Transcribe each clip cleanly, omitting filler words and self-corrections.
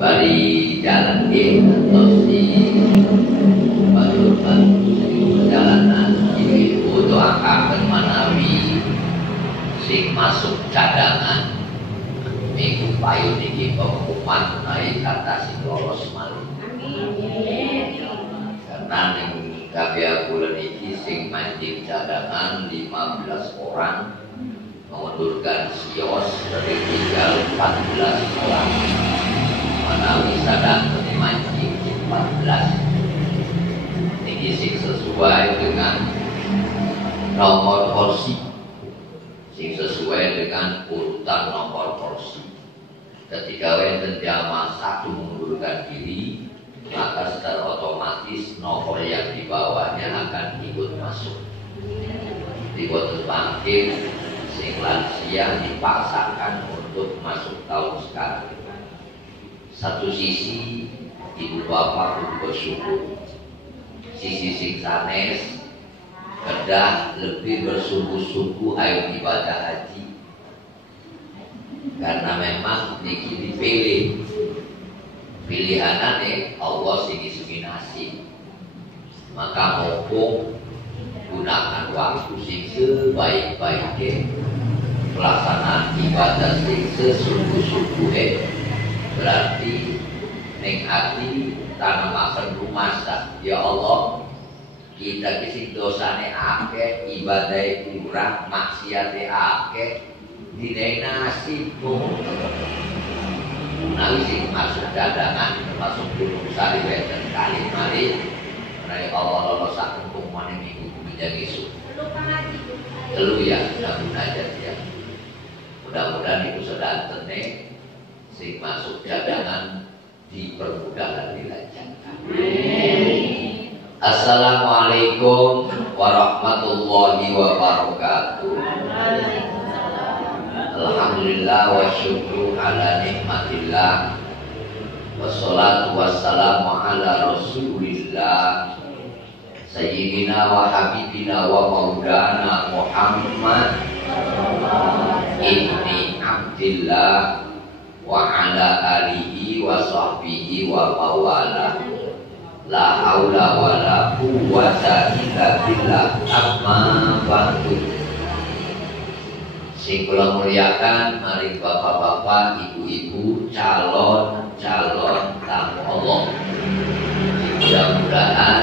bari jalan atau si bantu perjalanan ibu doakan manawi sing masuk cadangan minggu payu niki pengumuman naik kata sing lolos malih. Karena ning kabeh bulan iki sing mancing cadangan 15 orang mengundurkan sios dari tinggal 14 orang. Manawi sadang mancing 14. Ini sing sesuai dengan nomor porsi, sing sesuai dengan urutan nomor porsi. Ketika wonten jamaah satu mengundurkan diri, maka secara otomatis nomor yang di bawahnya akan ikut masuk. Dibuat bangkit, sing lansia dipaksakan untuk masuk tahun sekarang. Satu sisi ibu bapak bersyukur, sisi sing sanes kedah lebih bersungguh-sungguh ayo ibadah haji, karena memang niki dipilih pilihanane Allah sing diseminasi. Maka mumpung gunakan waktu sing sebaik-baiknya, pelaksanaan ibadah sing sesungguh-sungguhnya. Berarti ning ati tanamaken rumasa, ya Allah kita kisi dosane akeh, ibadah kurang, maksiate akeh, dinaik nasibmu. Nabi sing masuk cadangan termasuk gunung sari weten kali mari menawi Allah lolosaken kumane minggu menjadi isu. Telu ya, mudah-mudahan ya. Mudah-mudahan itu sedantene sing masuk cadangan dipermudah dilancarkan. Assalamualaikum warahmatullahi wabarakatuh. Alhamdulillah wa syukru ala nikmatillah, wassalatu wassalamu ala rasulillah sayyidina wa habibina wa maulana Muhammad ibni Abdillah wa ala alihi wa sahbihi wa mawala. La haula wa la quwwata illa billah. Amma ba'du. Sing kula muliakan mari bapak-bapak, ibu-ibu, calon-calon tamu Allah. Mudah-mudahan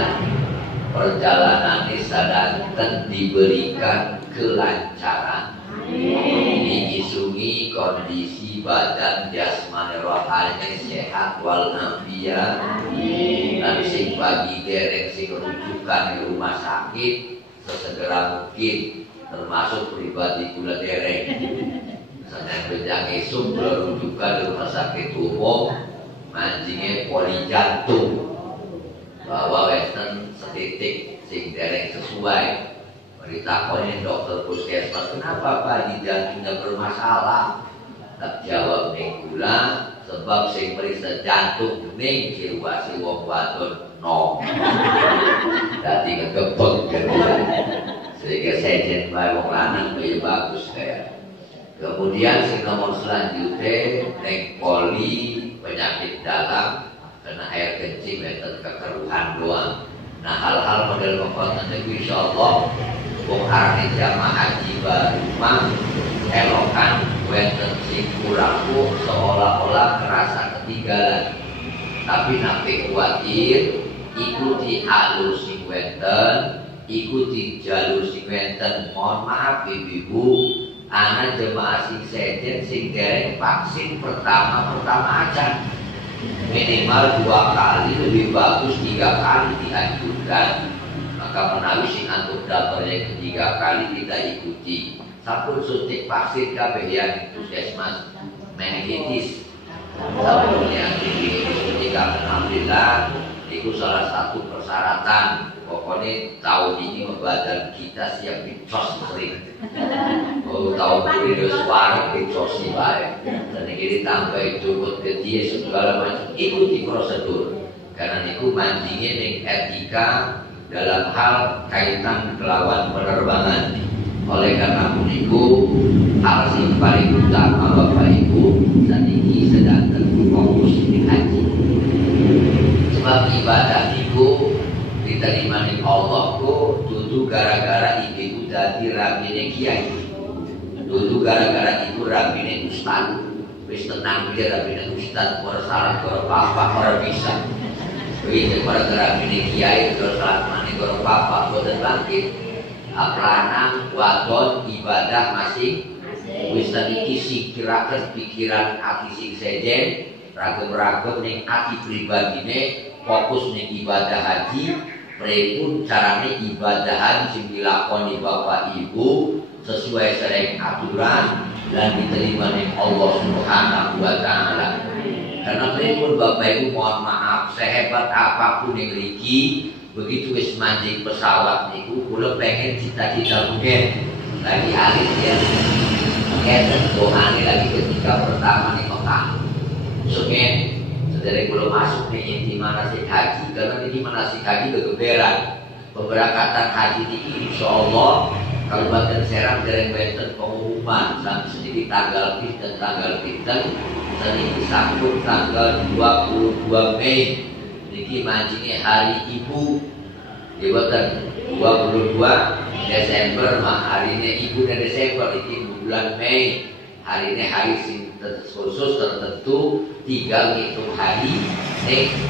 perjalanan ini sadanten diberikan kelancaran, diisungi kondisi badan jasmani rohani sehat walafiat. Dan sing bagi dereng sing rujukan di rumah sakit sesegera mungkin, termasuk pribadi kula dereng. Misalnya bejang esuk kula rujukan di rumah sakit umum mancingnya poli jantung, bahwa wonten setitik sing dereng sesuai. Beritakonin dokter puskesmas, kenapa Pak di jantungnya bermasalah? Tak jawab ning kula, sebab sing periksa jantung ning kirwasi wong wadon no. Dadi ngegebek gitu. Sehingga sejen bae wong lanang lebih bagus kayak. Kemudian sing nomor selanjutnya ning poli penyakit dalam karena air kencing dan kekeruhan doang. Nah hal-hal model pembuatan itu insyaallah wong arep jamaah haji baru mah elokan wonten sing kurang seolah-olah kerasa ketinggalan. Tapi nanti khawatir ikuti alur sing wonten, ikuti jalur sing wonten. Mohon maaf ibu-ibu, anak jemaah sing sejen sing dereng vaksin pertama aja. Minimal 2 kali, lebih bagus 3 kali dianjurkan. Maka menawi sing antuk daftar yang ketiga kali kita ikuti. Sampun suntik vaksin kabeh yang puskesmas meningitis. Sampun yang disuntik alhamdulillah itu salah satu persyaratan. Pokoknya tahun ini badan kita siap dicos sering. Oh tahun ini suara dicos sih baik. Dan ini tambah itu dia segala macam ikuti prosedur. Karena itu mancingnya ning etika dalam hal kaitan kelawan penerbangan. Oleh karena itu hal yang paling utama Bapak Ibu dan ini sedang fokus di haji. Dudu gara-gara ibu dadi rabine kiai. Dudu gara-gara ibu rabine ustad. Wis tenang dia rabine ustad ora salah ora apa ora bisa. Wis gara-gara rabine kiai terus salah mane ora apa boten bangkit. Aplanang wadon ibadah masing wis iki sikiraken pikiran ati sing sejen ragam-ragam ning ati pribadine fokus ning ibadah haji pripun carane ibadah haji sing dilakoni Bapak Ibu sesuai sareng aturan dan diterima ning Allah Subhanahu wa taala. Karena pripun Bapak Ibu mohon maaf sehebat apapun ning mriki begitu wis mancing pesawat niku kula pengen cita-cita mungkin lagi alis ya. Ngeten doane lagi ketika pertama nih Mekah. Sungai sedherek belum masuk nih inti manasik haji karena ini manasik haji kegeberan. Pemberangkatan haji ini insyaallah Kabupaten Serang dereng wonten pengumuman sampai sedikit tanggal pinten niki sambut tanggal 22 Mei niki mancingnya hari Ibu. Di boten 22 Desember mah hari ini Ibu dan Desember iki bulan Mei hari ini hari khusus tertentu tinggal ngitung hari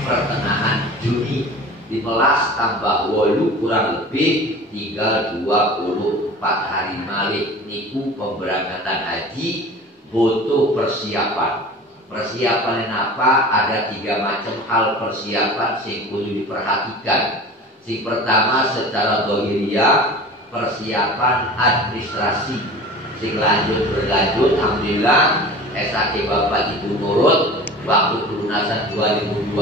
pertengahan Juni 15 tambah 8 kurang lebih tinggal 24 hari malih niku pemberangkatan haji butuh persiapan apa ada 3 macam hal persiapan sing kudu diperhatikan. Yang pertama secara dohiriyah persiapan administrasi sing berlanjut alhamdulillah SAK Bapak Ibu nurut waktu pelunasan 2020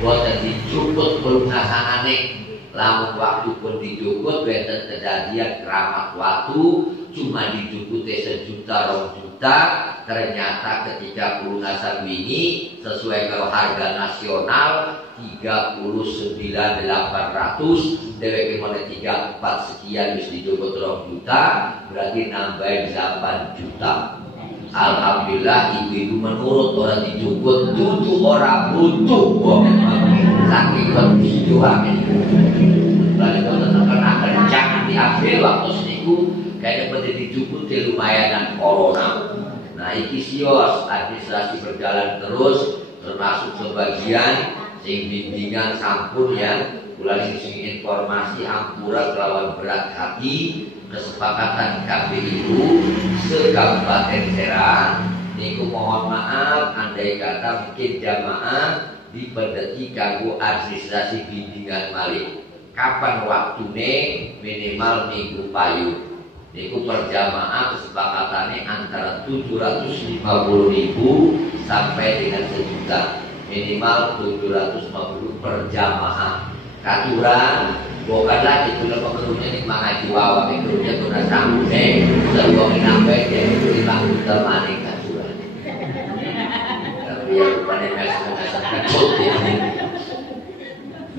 boten dijuput pelunasanane lamun waktu pun dijuput wonten kejadian keramat waktu cuma dijuput 1 juta 2 juta ternyata ketika pelunasan wingi sesuai kalau harga nasional 39.800 dheweke meneh 34 sekian wis dijuput 2 juta berarti nambahin 8 juta. Alhamdulillah ibu-ibu menurut orang dijuput tutu orang butuh wong saking berjuang ini. Lalu kalau terkena kencang diambil waktu seniku kayaknya pada dijuput lumayanan corona. Nah iki sios administrasi berjalan terus termasuk sebagian sing bimbingan sampun ya mulai sing informasi ampura kelawan berat hati kesepakatan KPU se-Kabupaten Serang niku mohon maaf andai kata mungkin jamaah dipendeti kanggo administrasi bimbingan malih kapan waktune minimal minggu payu niku per jamaah kesepakatannya antara 750.000 sampai dengan 1 juta minimal 750 per jamaah. Katuran bukan lagi kalau pemenuhnya nih mengaji wawa pemenuhnya tuh nasambune tergolong nambah jadi 5 juta maning katuran. Tapi ya rupanya mesra putih.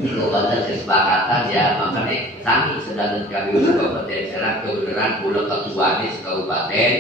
Itu batas kesepakatan ya makanya kami sedang kami Kabupaten Serang kebenaran pulau ketuanya kabupaten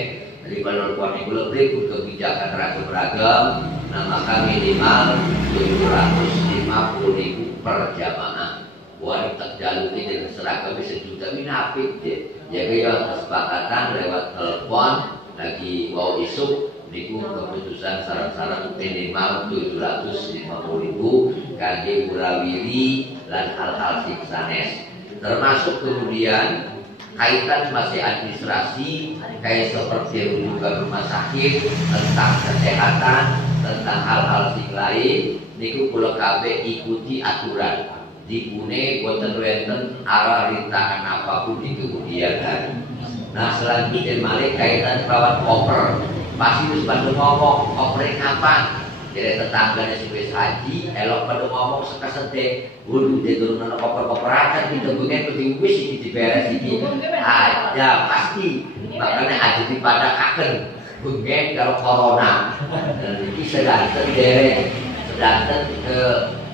dari penelpon pulau berikut kebijakan ragam-ragam. Nah maka minimal 750.000 per jamaah. Buat terjalur ini dengan seragam 1 juta minapit deh. Jadi kesepakatan lewat telepon lagi mau isuk niku keputusan saran-saran minimal 750.000 kangge murawiri dan hal-hal sing sanes. Termasuk kemudian kaitan masih administrasi kayak seperti rujukan rumah sakit tentang kesehatan tentang hal-hal sing lain niku kula kabeh ikuti aturan dipune boten wonten arah rintangan apapun di kemudian hari. Nah selanjutnya malih kaitan kelawan koper pasti wis pada ngomong koper kapan jadi tetangganya si wis haji elok pada ngomong sekasente waduh dia turunan koper-koperan kita pengen penting wis iki diberes iki ada pasti makanya haji dipadakaken bengen kalau corona dan ini sedanten derek sedanten ke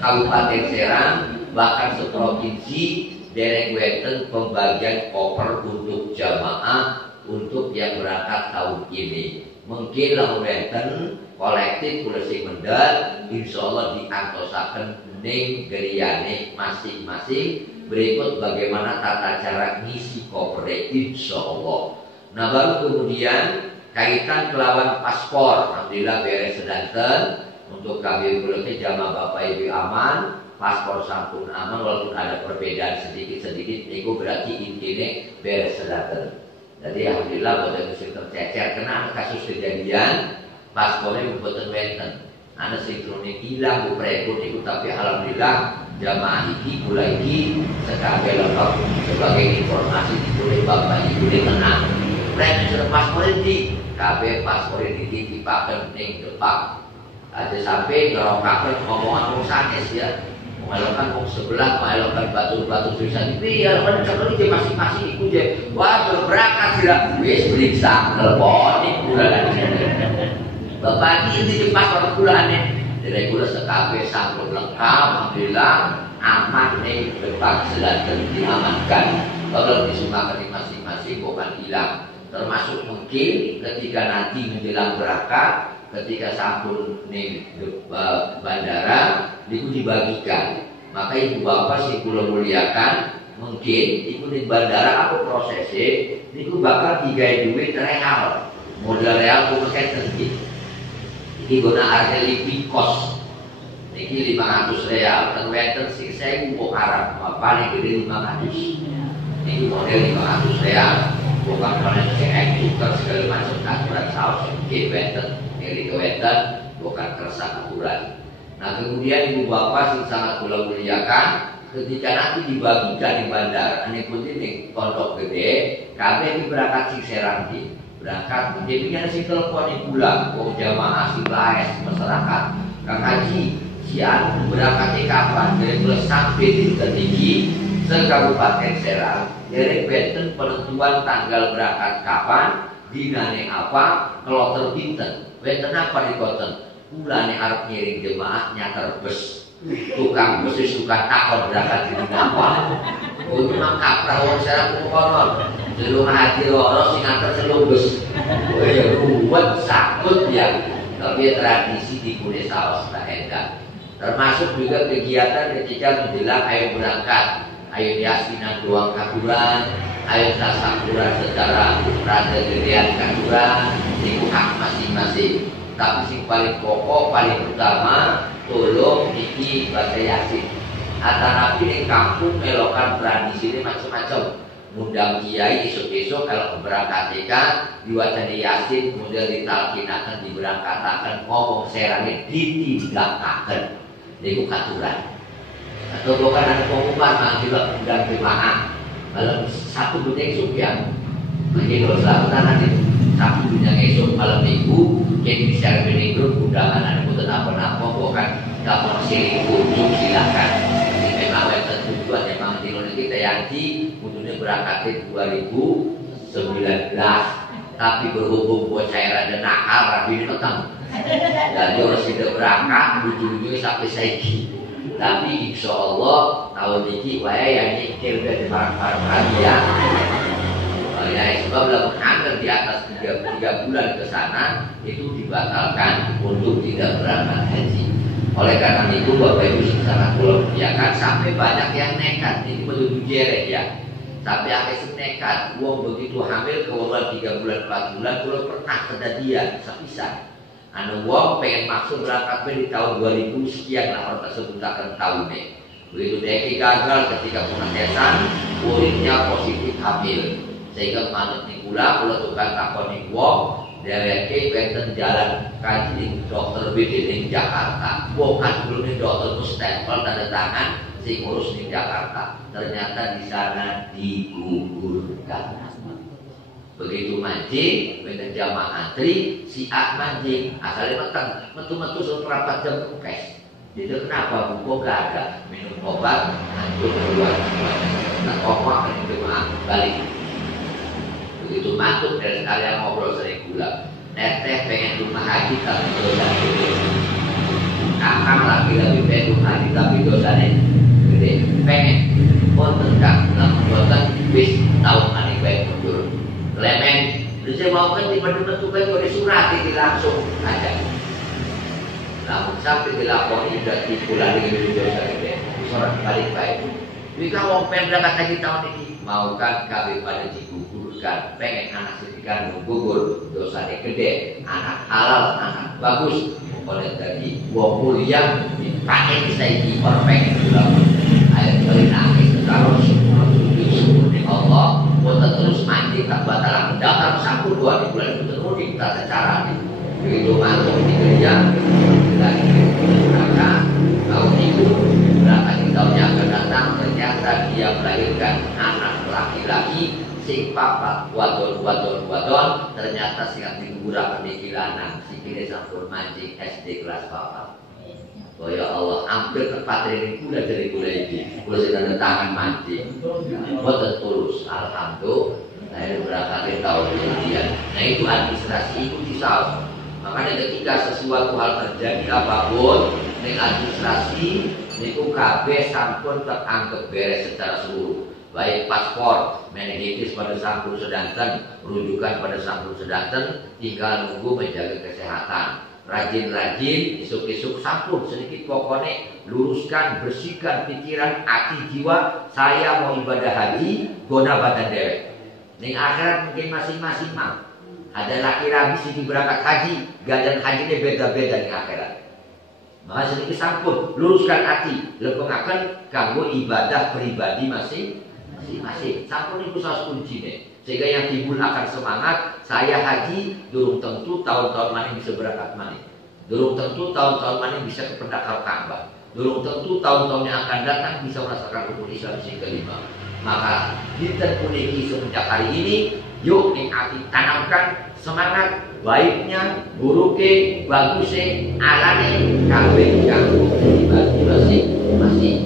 Kabupaten Serang bahkan seprovinsi derek wonten pembagian koper untuk jamaah untuk yang berangkat tahun ini mungkin lamun wonten oleh efektif kula sing mendel insyaallah diantosaken ning griyane masing-masing. Berikut bagaimana tata cara ngisi kopre insyaallah. Nah baru kemudian kaitan kelawan paspor, alhamdulillah beres sedanten untuk kami kula jamaah Bapak Ibu aman, paspor sampun aman walaupun ada perbedaan sedikit-sedikit itu berarti intinya beres sedanten. Jadi alhamdulillah boten sing tercecer karena kasus kejadian paspornya boten wenten. Ana sinkronik hilang bupreko niku tapi alhamdulillah jamaah iki kula iki sekabeh lengkap sebagai informasi dipulih Bapak Ibu tenang. Rek paspornya di kabeh paspornya dititipaken ning depan. Ada sampai ngerokaken omongan wong sanes ya. Mengelokan wong sebelah, mengelokan batu-batu tulisan itu ya, kan cakap ini masing-masing ikut je. Wah berberangkat sila, wis periksa, telepon ini bulan. Bapak ini di pas orang bulannya, jadi gula sekabe sanggup lengkap, alhamdulillah aman nih depan sedang diamankan. Kalau disumbangkan masing-masing bukan hilang. Termasuk mungkin ketika nanti menjelang berangkat, ketika sampun nih bandara itu dibagikan, maka ibu bapak sih kula muliakan mungkin itu di bandara apa prosesnya itu bakal digawe duit real, modal real bukan tentu. Ini guna harga living cost, ini 500 real, terwenter sih saya buku Arab, paling gede 500. Ini model 500 real, bukan paling cek tukar segala macam aturan saus, wenten, milik wenten, bukan keresak aturan. Nah kemudian ibu bapak sing sangat kula muliakan ketika nanti dibagikan di bandara ini pun ini pondok gede kabeh berangkat sing seranti berangkat jadi ada sing telepon pulang wong jamaah sing laes masyarakat Kang Haji sian berangkat kapan dari mulai sampai di tinggi se-Kabupaten Serang dari benten penentuan tanggal berangkat kapan dinane apa kloter pinten benten apa di koten ulane arep ngiring jemaah nyater bus. Tukang bus suka takon berangkat di apa. Oh memang kaprah wong Serang konon. Jelung haji loro sing nganter selung bus. Oh ya ruwet sakut ya. Tapi tradisi di Kune Saos tak enak. Termasuk juga kegiatan ketika menjelang ayo berangkat. Ayo yasinan doang kaburan, ayo tasakuran secara rada gedean kaburan, itu hak masing-masing. Tapi sing paling pokok, paling utama tolong iki baca yasin. Antara di kampung melokan tradisi ini macam-macam. Undang kiai esok-esok kalau berangkat diwacani yasin, kemudian ditalkinakan, diberangkatakan, ngomong serangnya ditindakakan. Itu aturan. Atau bukan ada pengumuman juga undang jemaah. Malam satu dunia esok ya. Bagi kalau selatan nanti satu dunia esok malam minggu. Yang bisa meninggal undangan ada bukan apa-apa bukan kamu silih untuk silakan. Ini memang website tujuan memang di Indonesia kita yanti untuknya berangkat 2019 tapi berhubung buat cairan dan nakal rapi ini petang. Jadi orang sudah berangkat ujung-ujungnya sampai saiki. Tapi insya Allah tahun ini wae yang nyikir dari barang-barang hadiah. Ya, sebab dalam hampir di atas 3 bulan ke sana itu dibatalkan untuk tidak berangkat haji. Oleh karena itu Bapak Ibu sangat kula muliakan sampai banyak yang nekat ini menuju jerek ya. Tapi akhirnya nekat, uang begitu hamil keluar 3 bulan 4 bulan kula pernah kejadian sepisah. Anu uang pengen maksud berangkat di tahun 2000 sekian lah orang tersebut akan tahunnya. Begitu deki gagal ketika pengetesan, urinnya positif hamil. Sehingga manut ni pula tukang takon ni wong dereke benten jalan kaji dokter BD di Jakarta. Bukan dulu ni dokter tu stempel tanda tangan si ngurus di Jakarta. Ternyata di sana digugurkan. Begitu mancing, benten jamaah antri, si A mancing, asalnya meteng, metu-metu seberapa jam kukes. Jadi kenapa buku gak ada minum obat, hancur keluar semuanya. Nah, pokok ini jemaah balik. Begitu masuk dari sekalian ngobrol sering gula. Neteh pengen rumah haji tapi dosa gede. Kakang lagi lebih pengen rumah haji tapi dosanya gede. Pengen pun tengkak namun bosan bis tahun ini baik mundur. Lemeng, saya mau kan tiba-tiba tuh kan kalau disurat itu langsung aja. namun sampai dilakoni berarti pulang dengan dosa gede. Seorang balik baik. Jadi kalau berangkat haji tahun ini mau kan kami pada digugurkan, pengen anak sedikan menggugur dosa gede, anak halal, anak bagus. Oleh tadi wong mulia dipakai saya di pengen pulang. Ayo kali nangis terus syukur Allah. Kita terus mandi tak batalan datang 1-2 di bulan itu terus kita cara begitu masuk di gereja lagi berangkat tahun itu berangkat di tahun yang akan datang ternyata dia melahirkan anak laki-laki sing papat wadon ternyata sing digurah pemikiran si kini sampun mancing SD kelas 4. Oh ya Allah, hampir tepat ini udah dari mulai ini. Udah sedang tangan mancing. Buat tulus, alhamdulillah. Saya berangkat di tahun kemudian. Nah itu administrasi itu disaus. Makanya ketika sesuatu hal terjadi apapun, ini administrasi, itu KB sampun teranggap beres secara seluruh. Baik paspor, meningitis pada sampun sedangkan, rujukan pada sampun sedangkan, tinggal nunggu menjaga kesehatan. Rajin-rajin, isuk-isuk sampun sedikit pokoknya luruskan, bersihkan pikiran, hati, jiwa. Saya mau ibadah haji, guna badan dewek. Ning akhirat mungkin masing-masing mah. Ada laki rabi sini berangkat haji, gadan hajinya beda-beda di akhirat. Maka sedikit sampun, luruskan hati, lepengaken kanggo ibadah pribadi masing-masing. Sampun itu salah kunci deh. Sehingga yang timbul akan semangat, saya haji, durung tentu tahun-tahun mana bisa berangkat mana. Durung tentu tahun-tahun mana bisa ke pendakar Ka'bah. Durung tentu tahun-tahun yang akan datang bisa merasakan rukun Islam yang kelima. Maka kita puniki semenjak hari ini, yuk nikmati, tanamkan semangat baiknya, buruknya, bagusnya, alane, kabeh kanggo pribadi masing-masing.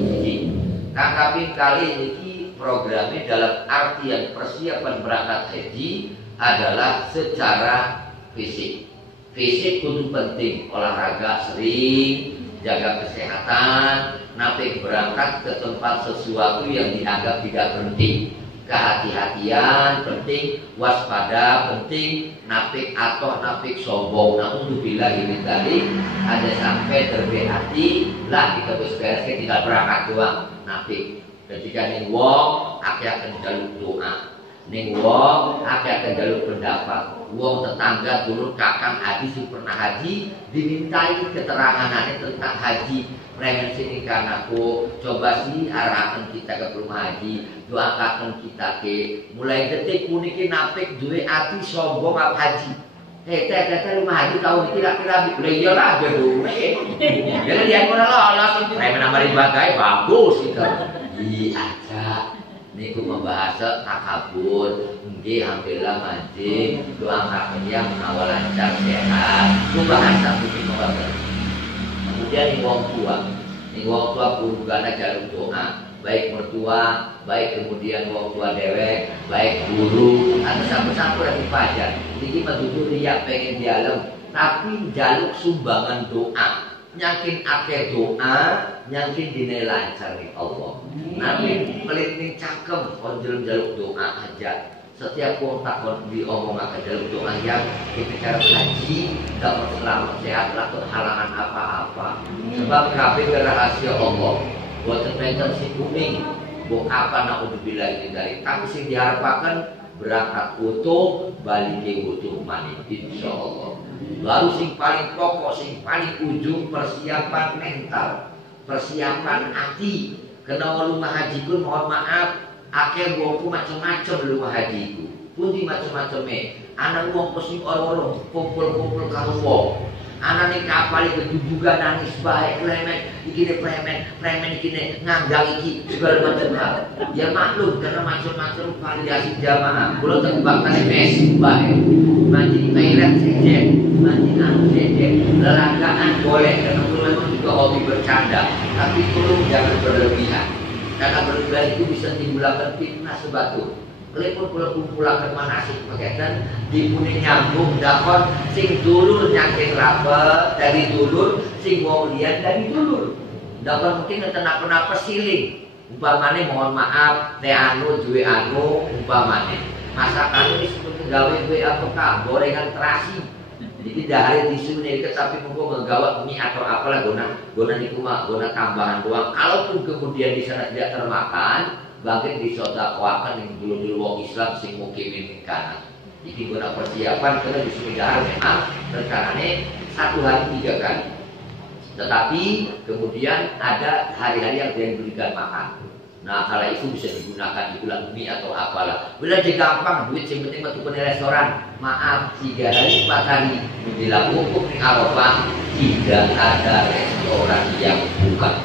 Kakapin kali ini programnya dalam artian persiapan berangkat haji adalah secara fisik. Fisik itu penting, olahraga sering, jaga kesehatan, napi berangkat ke tempat sesuatu yang dianggap tidak penting. Kehati-hatian penting, waspada penting, napik atau napik sombong. Nah untuk bila ini tadi ada sampai terbehati lah kita beres-beresnya tidak berangkat doang napik. Ketika ning wong akeh akan jaluk doa, ning wong akeh akan jaluk pendapat. Wong tetangga dulur kakang adik sing pernah haji dimintai keteranganane tentang haji. Premen sini kan aku coba sih arahan kita ke rumah haji, doakan kita ke mulai detik puniki napik duwe ati sombong apa haji. Teh rumah haji tahun kira-kira beliau lah duwe. Jadi dia pernah lolos premen nama ribagai bagus itu. Aja niku membahas takabur nggih alhamdulillah mancing doa kakenya menawa lancar sehat ku bahasa puji mawon. Kemudian wong tua purugana jaluk doa baik mertua baik kemudian wong tua dewek baik guru atau sampai-sampai lagi pajar iki menuju riya pengen dialem tapi jaluk sumbangan doa nyakin akeh doa nyakin dinilai lancar nih Allah. Nabi pelit ning cangkem onjel jaluk doa aja. Setiap wong takon diomong akan jaluk doa yang ketika haji dapat selamat sehat lakon halangan apa-apa. Sebab kabeh rahasia Allah. Boten penten si kuning. Mbok apa naudzubillah dari tapi sing diharapkan berangkat utuh balik utuh maneh insyaallah. Lalu sing paling pokok, sing paling ujung persiapan mental, persiapan hati. Kena rumah hajiku mohon maaf, akeh wongku macam-macam rumah hajiku. Pundi macam-macamnya. Anak wong pesing orang-orang kumpul-kumpul karo wong. Anak ning kapal kedudukan nangis baik klemen, iki premen iki nganggang iki segala macam hal. Ya maklum karena macam-macam variasi jamaah. Kula tembakane mes baik. Manjing toilet sejen, manjing anu sejen. Lelagaan boleh karena kula memang juga hobi bercanda, tapi tolong jangan berlebihan. Karena berlebihan itu bisa timbulkan fitnah sebatu. Klepon kula kumpulaken manasik pakaian dipune nyambung dakon sing dulur nyakin rapet dari dulur sing wong liyan dari dulur. Dakon mungkin enten apa-apa siling. Umpamane mohon maaf teh anu duwe anu umpamane. Masakan ini sebut gawe duwe apa gorengan terasi. Jadi dahari tisu nih tapi mengko menggawat mie atau apalah guna niku mah guna tambahan doang. Kalaupun kemudian di sana tidak termakan, bangkit disodakoakan yang dulu wong Islam sing mukimin kana. Jadi guna persiapan karena di sini dahar memang rencananya 1 hari 3 kali. Tetapi kemudian ada hari-hari yang dia diberikan makan. Nah kalau itu bisa digunakan di bulan mie atau apalah. Bila gampang duit yang penting masuk ke restoran. Maaf 3 hari 4 hari bila wukuf di Arafah tidak ada restoran yang buka.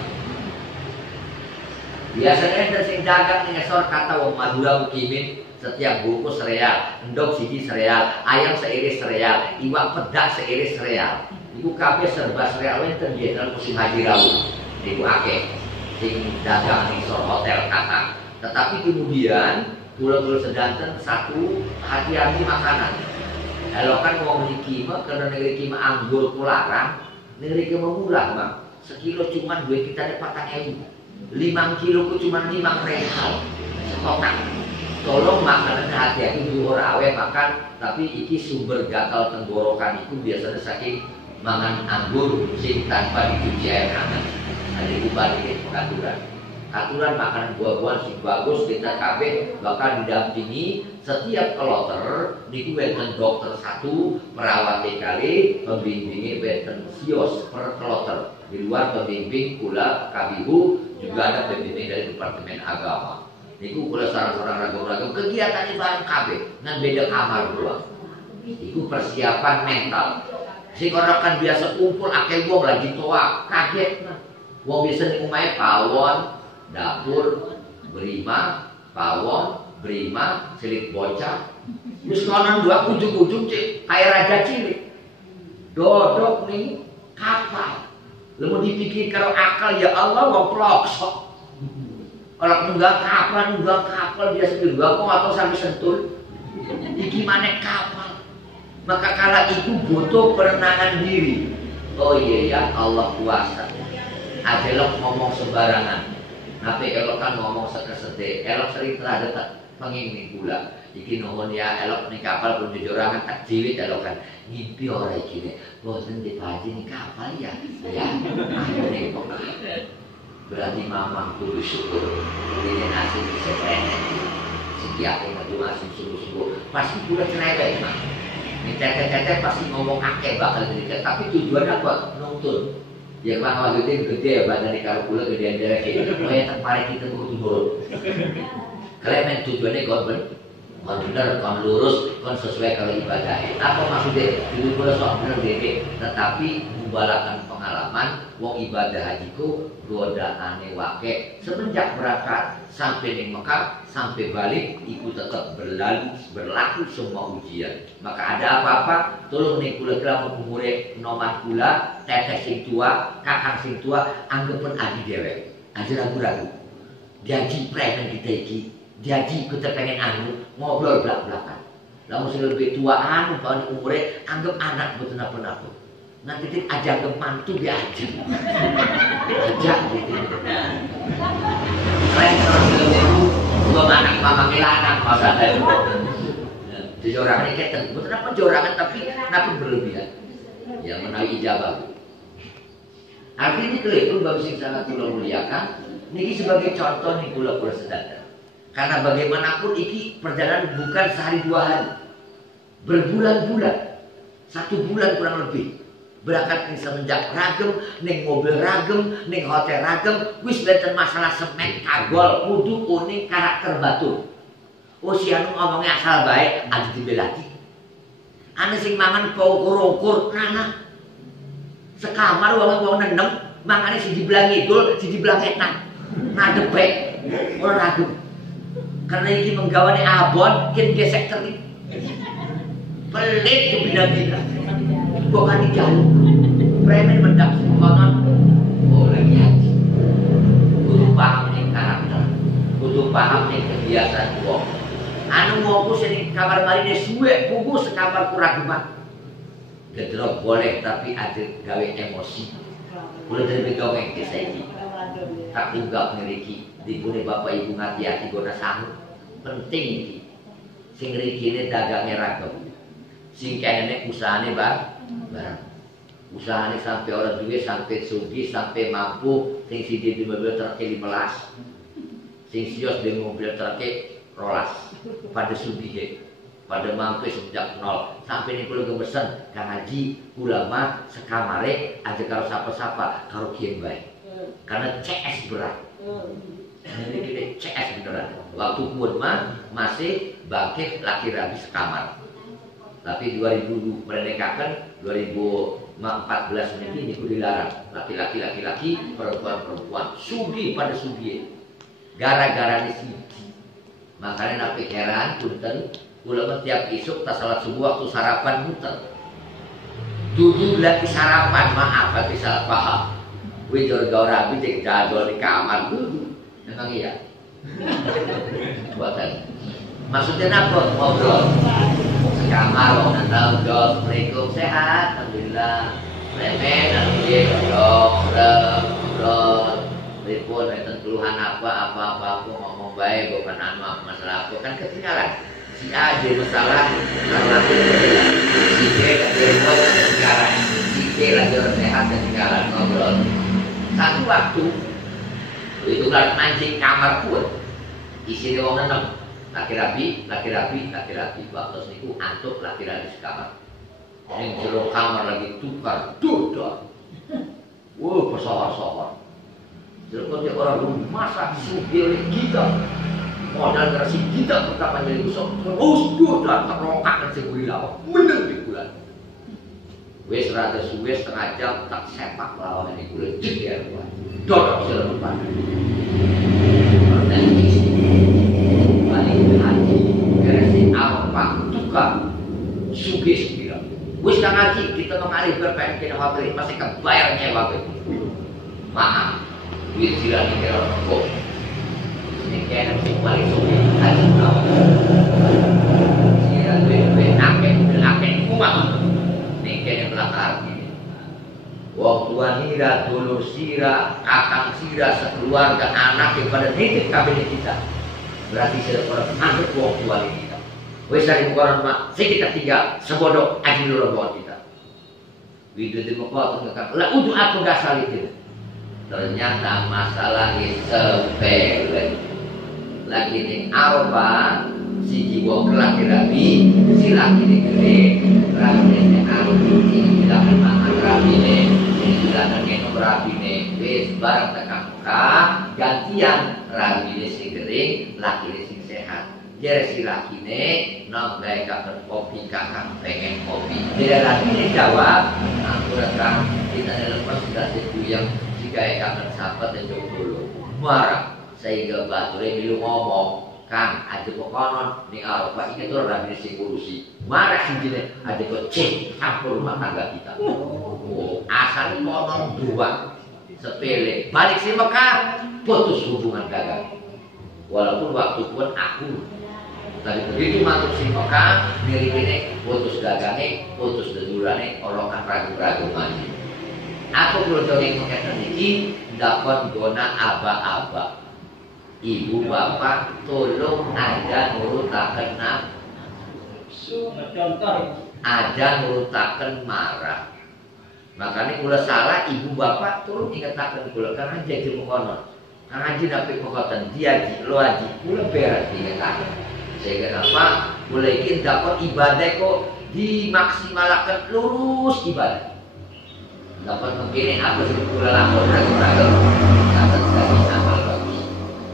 Biasanya ada sing dagang ning resor kata wong Madura mukimin setiap bungkus sereal, endok siji sereal, ayam seiris sereal, iwak pedak seiris sereal. Iku kabeh serba sereal wonten di dalam musim haji rawuh. Iku akeh sing dagang ning hotel kata. Tetapi kemudian pulau-pulau sedanten satu hati-hati makanan. Kalau kan mau memiliki mah karena memiliki mah anggur kularang, memiliki mah murah mah. Sekilo cuma duit kita dapat 4.000. 5 kilo ku cuma 5 real sekotak. Tolong makanan hati-hati dulu orang awe makan, tapi iki sumber gatal tenggorokan itu biasanya saking mangan anggur sing tanpa dicuci air hangat. Ada dibalik pengaturan. Aturan makanan buah-buahan sing bagus kita kabeh bakal didampingi setiap kloter niku wonten dokter 1, perawat kali, pembimbingi wonten sios per kloter. Di luar pembimbing kula kabihu juga ada pembimbing dari Departemen Agama. Niku kula sareng-sareng ragam-ragam kegiatan bareng kabeh ngan beda kamar doang. Iku persiapan mental. Sing ora kan biasa kumpul akeh wong lagi toa, kaget nah. Wong biasa ning omahe pawon, dapur, berima, pawon, berima, selit bocah. Wis konon dua ujung-ujung cek kayak raja cilik. Dodok nih kapal. Lalu dipikir kalau akal ya Allah wong ploksok. Orang nunggang kapal biasa nunggang kok atau sampai sentul. Iki mana kapal. Maka kala itu butuh perenangan diri. Oh iya ya Allah kuasa. Adelok ngomong sembarangan. Tapi elok kan ngomong sekesede. Elok sering telah detak pengingin pula. Iki nuhun ya elok nih kapal pun jujurangan tak cilik elok kan. Ngimpi orang iki bosen di pagi nih kapal ya. Ya. Ayo nih kok. Berarti mamang kudu syukur. Ini nasi bisa enak. Setiap yang ngadu nasi sungguh-sungguh. Pasti pula cerewet mah. Ini tete-tete pasti ngomong akeh bakal jadi. Tapi tujuannya apa? Nuntun. Ya mah gede ya badan di karo pula gedean derek. Oh ya terpaling kita kudu nurut. Kalian tujuannya kon bener, kon lurus, kon sesuai kalau ibadahnya. Apa maksudnya? Dulu pula sok bener dede. Tetapi membalakan pengalaman wong ibadah hajiku godaane wake semenjak berangkat sampai di Mekah sampai balik iku tetap berlaku semua ujian. Maka ada apa-apa tolong nih kula kira umure noman kula teteh sing tua kakang sing tua anggapan adi dewek aja ragu-ragu diaji premen kita iki diaji kita pengen anu ngobrol belak-belakan lamun sing lebih tuaan umpamane umure anggap anak betul apa-apa. Nanti kita ajak ke mantu diajak gitu. Kalian orang dulu gua anak mama kilanang masa itu. Jorangan ini keten, bukan apa jorangan tapi kenapa berlebihan? Ya menawi ijabah. Artinya keliru bagi sing sangat kula muliakan. Niki sebagai contoh nih kula sedang. Karena bagaimanapun iki perjalanan bukan sehari 2 hari, berbulan-bulan, 1 bulan kurang lebih. Berangkat nih semenjak ragem, ning mobil ragem, ning hotel ragem, wis benten masalah semen kagol, kudu kuning karakter batu. Oh si anu ngomongnya asal baik, ada dibelati. Ane sing mangan pau ukur nana. Sekamar wong nenem, mangane si dibelah ngidul, si dibelah enak. Ngadepek, ora ragem. Karena ini menggawane abon, kin gesek terik. Pelit kebina-bina. Bukan di jalur premen mendak konon oleh haji kudu paham nih karakter kudu paham nih kebiasaan wong anu wongku sini kamar mari suwe pugu sekamar kurang gemak gedrok boleh tapi ada gawe emosi boleh dari gawe yang saiki tak tunggak ngeriki dibune bapak ibu ngati-hati gona sanggup penting iki sing ngriki ini dagangnya ragam sing kayaknya usahanya bang barang. Usahanya sampai orang duit, sampai sugih, sampai mampu, sing sidi di mobil truknya 15, sing sios di mobil truknya 12, pada sugih, pada mampu sejak nol, sampai ini perlu gemesen, Kang Haji, ulama, sekamare, aja karo sapa-sapa, karo kian baik, karena CS berat. Ini kita CS beneran. Waktu pun mah masih bangkit laki rabi sekamar. Tapi 2000 merdekakan 2014 ini dilarang. Laki-laki, perempuan, sugi pada sugi. Gara-gara di sini. Makanya napi heran, punten, ulama tiap isuk tak salat subuh waktu sarapan muter. Duduk lagi sarapan, maaf tapi salah paham. Wijor gaul rabi cek jadol di kamar dulu. Memang iya. Buatan. Maksudnya apa? Ngobrol. Sekamar, orang tahu, Assalamualaikum, sehat, alhamdulillah. Lemen, alhamdulillah, ngobrol. Telepon, enten keluhan apa, aku ngomong baik, bukan anu masalah apa, kan ketinggalan. Si A ada masalah, karena aku ketinggalan. Si B lagi repot, ketinggalan. Si C lagi orang sehat, ketinggalan, ngobrol. Satu waktu, itu kan mancing kamar pun, isi wong 6, laki rapi, waktu niku antuk laki rapi sekamar. Yang jero kamar lagi tukar, duduk, bersohor-sohor. Jero dia orang rumah masak sugih kita, modal ngerasi kita pertama jadi usok, terus duduk terokak dan seguli lawak, meneng di bulan. Wes rada suwe setengah jam tak sepak lawan ini kulit jeder buat dodok selepan. Dan isi balik haji gerasi apa tukar suge sembilan. Wes kang haji kita mengalih berpen kena waktu masih kebayar nyewa itu. Maaf, duit silang ini kira kok. Ini kena mesti balik suge haji kau. Silang duit akeh kumah. Kene belakang ini. Wong tua nira, dulur sira, kakang sira, sekeluarga anak yang pada nitip kabinet kita. Berarti sudah orang anggap wong tua ini kita. Wes dari koran mak, sekitar 3 sebodoh aji loro bawa kita. Widu di mekot ngekak. Lah untuk aku dasar itu. Ternyata masalah sepele. Lagi ning Arafah si jiwa laki rabi, si laki ini gede, rabi ini arus, ini bilangan makan rabi ini bilangan ngenok rabi ini, wes barang tekan muka, gantian rabi ini si gede, laki ini si sehat. Jadi si laki ini nonggai kakak kopi, kakak pengen kopi. Jadi laki ini jawab, aku datang kita lepas sudah yang jika kakak sahabat dan jauh dulu marah sehingga baturnya dulu ngomong. Kang, aja kok konon ning Arafah ini tuh rabi sing ngurusi. Marah sing jine aja kok cek campur rumah tangga kita. Asal konon dua sepele. Balik si Mekah putus hubungan dagang. Walaupun waktu pun aku tadi begitu masuk si Mekah mirip-mirip putus dagangnya, putus dedurane, olokan ragu-ragu mandi. Aku perlu dongeng mengenai ini dapat gona aba-aba. Ibu bapak tolong aja nurutaken nafsu. Aja nurutaken marah. Makanya kula salah ibu bapak tolong ingataken kula karena jadi mengkonon. Karena aja dapat pengkotan dia lo aji kula beres ingataken. Sehingga apa? Boleh ingin dapat ibadah kok dimaksimalkan lurus ibadah. Dapat begini apa sih kula lakukan ragu-ragu. Kata sekali amal bagus.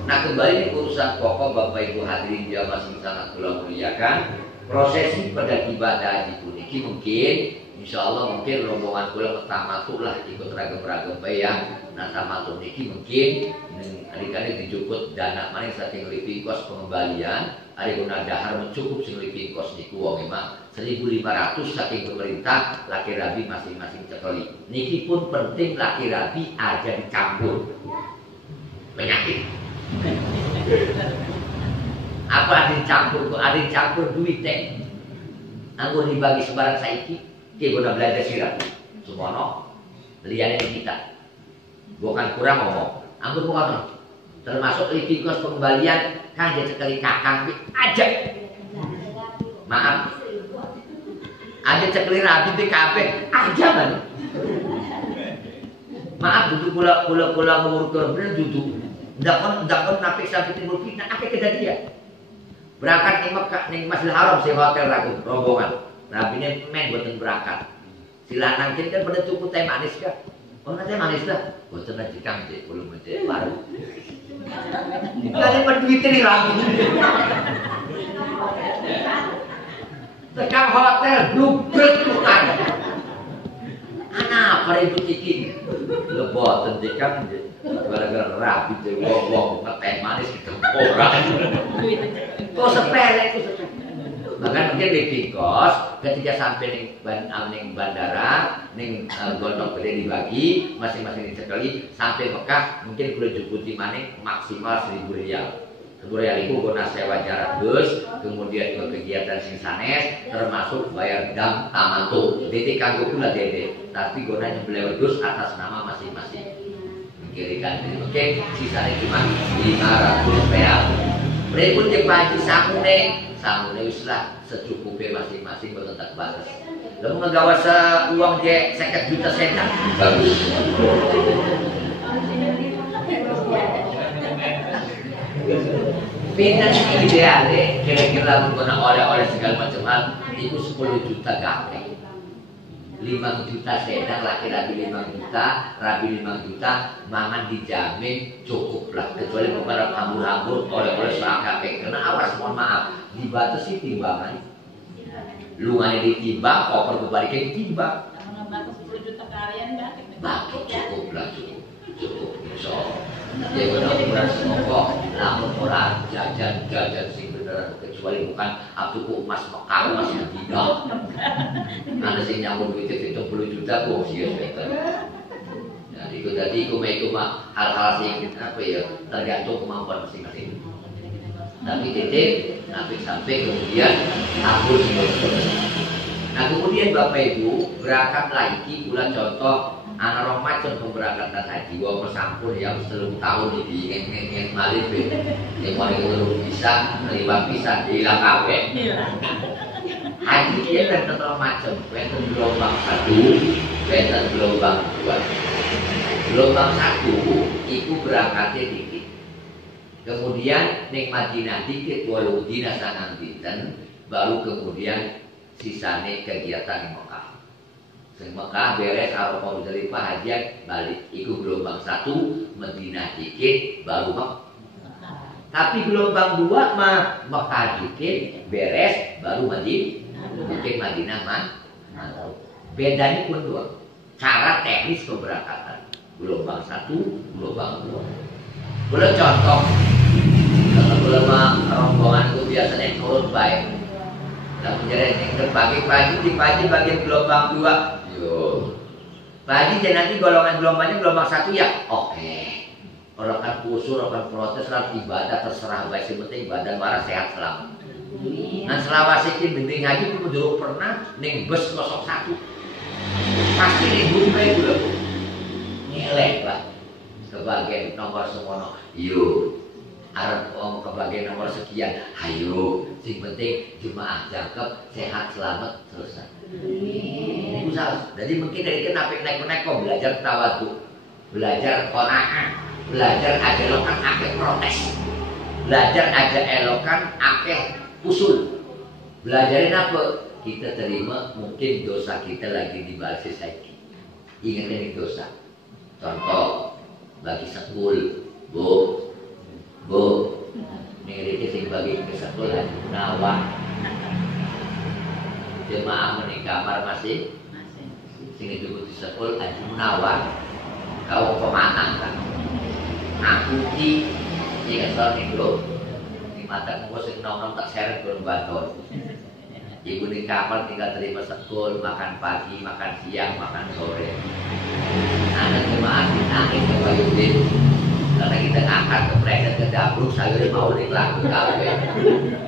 Nah kembali ini urusan pokok Bapak Ibu hadirin dia masih sangat kula muliakan. Prosesi pada ibadah di puniki mungkin insya Allah mungkin rombongan kula pertama tuh lah ikut ragam-ragam bayang. Nah tamatu niki mungkin adik-adik dijukut dana maning saking living cost pengembalian. Hari guna dahar mencukup sing living cost niku wong memang 1.500 saking pemerintah laki rabi masing-masing cekeli. Niki pun penting laki rabi aja dicampur penyakit. Apa ada campur kok ada campur duit teh anggur dibagi sebarang saiki ki guna belanja sirah semono liyane kita bukan kurang ngomong anggur bukan termasuk living cost pengembalian kan jadi sekali kakang aja maaf Ada cekli rabi di kafe aja kan. Maaf duduk pula ngurut bener duduk. Ndak kon napik sampai timbul fitnah akeh kejadian. Berangkat ning Masjidil Haram si hotel ragu rombongan. Rabine men boten berangkat. Silanang kan pada cukup teh manis kan. Oh teh manis dah. Boten aja kang cek belum cek baru. Kali penduit ini ragu. Tekan hotel dubrek tukang. Anak pada itu cikin. Leboten dikam gara-gara rapi teh wong ngeteh manis gitu orang. Kok sepele itu sepele. Bahkan mungkin di kos ketika sampai ning bandara ning gondok gede dibagi masing-masing dicekeli sampai Mekah mungkin kudu juputi maning maksimal 1.000 rial. 1.000 rial itu guna sewa jarak bus, kemudian ke kegiatan sing sanes termasuk bayar dam tamantu. Dede kanggo kula dede, tapi guna nyembelih wedhus atas nama masing-masing. Kirikan oke, sisanya cuma 500 real. Berikut yang paji sangune wis lah secukupnya masing-masing boten tak batas. Lalu ngegawa uang je 50 juta setan. Bagus. Pindah idealnya kira-kira menggunakan oleh-oleh segala macam hal itu 10 juta gape. 5 juta sedang laki-laki 5 juta, rabi 5 juta, mangan dijamin cukup lah. Kecuali bukan hambur-hambur oleh-oleh seangkapnya. Karena awas mohon maaf, dibatasi timbangan. Lungannya ditimbang, koper kebaliknya ditimbang. Kalau nggak 10 juta kalian cukup lah, cukup. So, ya benar-benar semua namun orang jajan sih beneran kecuali bukan aku emas Mekah emas Madinah. Ada sih nyambung duit itu 70 juta kok sih betul. Jadi itu tadi itu mah hal-hal sih apa ya tergantung kemampuan masing-masing. Tapi titik nanti sampai kemudian aku nah kemudian Bapak Ibu berangkat lagi bulan contoh anak orang macam pemberangkatan haji wong sampun yang 3 tahun ini ingin malih yang mau itu bisa terlibat bisa hilang kabeh. Haji dia dan tetap macam wonten gelombang 1, wonten gelombang 2. Gelombang 1 itu berangkatnya dikit. Kemudian ning Madinah dikit walau dina sangang dinten baru kemudian sisane kegiatan di Mekah. Mekah beres Arafah Muzdalifah hajian balik iku gelombang 1 Madinah dikit baru Mekah. Tapi gelombang 2 mah Mekah dikit beres baru Madinah mantap. Bedanya pun 2. Cara teknis keberangkatan. Gelombang 1, gelombang 2. Boleh contoh. Kalau gelombang rombongan itu biasanya turun baik. Dan menjadi pagi bagian gelombang 2. Pagi jadi nanti golongannya gelombang 1 ya oke. Orang kan kusur, orang protes, orang ibadah terserah baik yang penting ibadah marah sehat selamat. Nah selawasikin binding haji itu dulu pernah neng bus 01 pasti nih bumbai dulu ngelek lah kebagian nomor semono yuk Arab ke bagian nomor sekian ayo sing penting jemaah cakep sehat selamat selesai. Ini salah. Jadi mungkin dari itu naik belajar tawadu, belajar qanaah, belajar aja elokan akeh protes, belajar aja elokan akeh usul. Belajarin apa? Kita terima mungkin dosa kita lagi dibalas saiki. Ingat ini dosa. Contoh bagi sekul, bu, ini sing bagi sekul haji Munawar. Jemaah menik kamar masih sini dulu di sekul haji Munawar. Kau pemanang kan? Aku di kasar nih bro. Di mata aku sing nom tak seret belum bantuan. Ibu di kamar tinggal terima sekul, makan pagi, makan siang, makan sore. Anak jemaah nangis ke Bayudin. Karena kita ngangkat ke preset ke dapur, saya mau dilakukan kafe.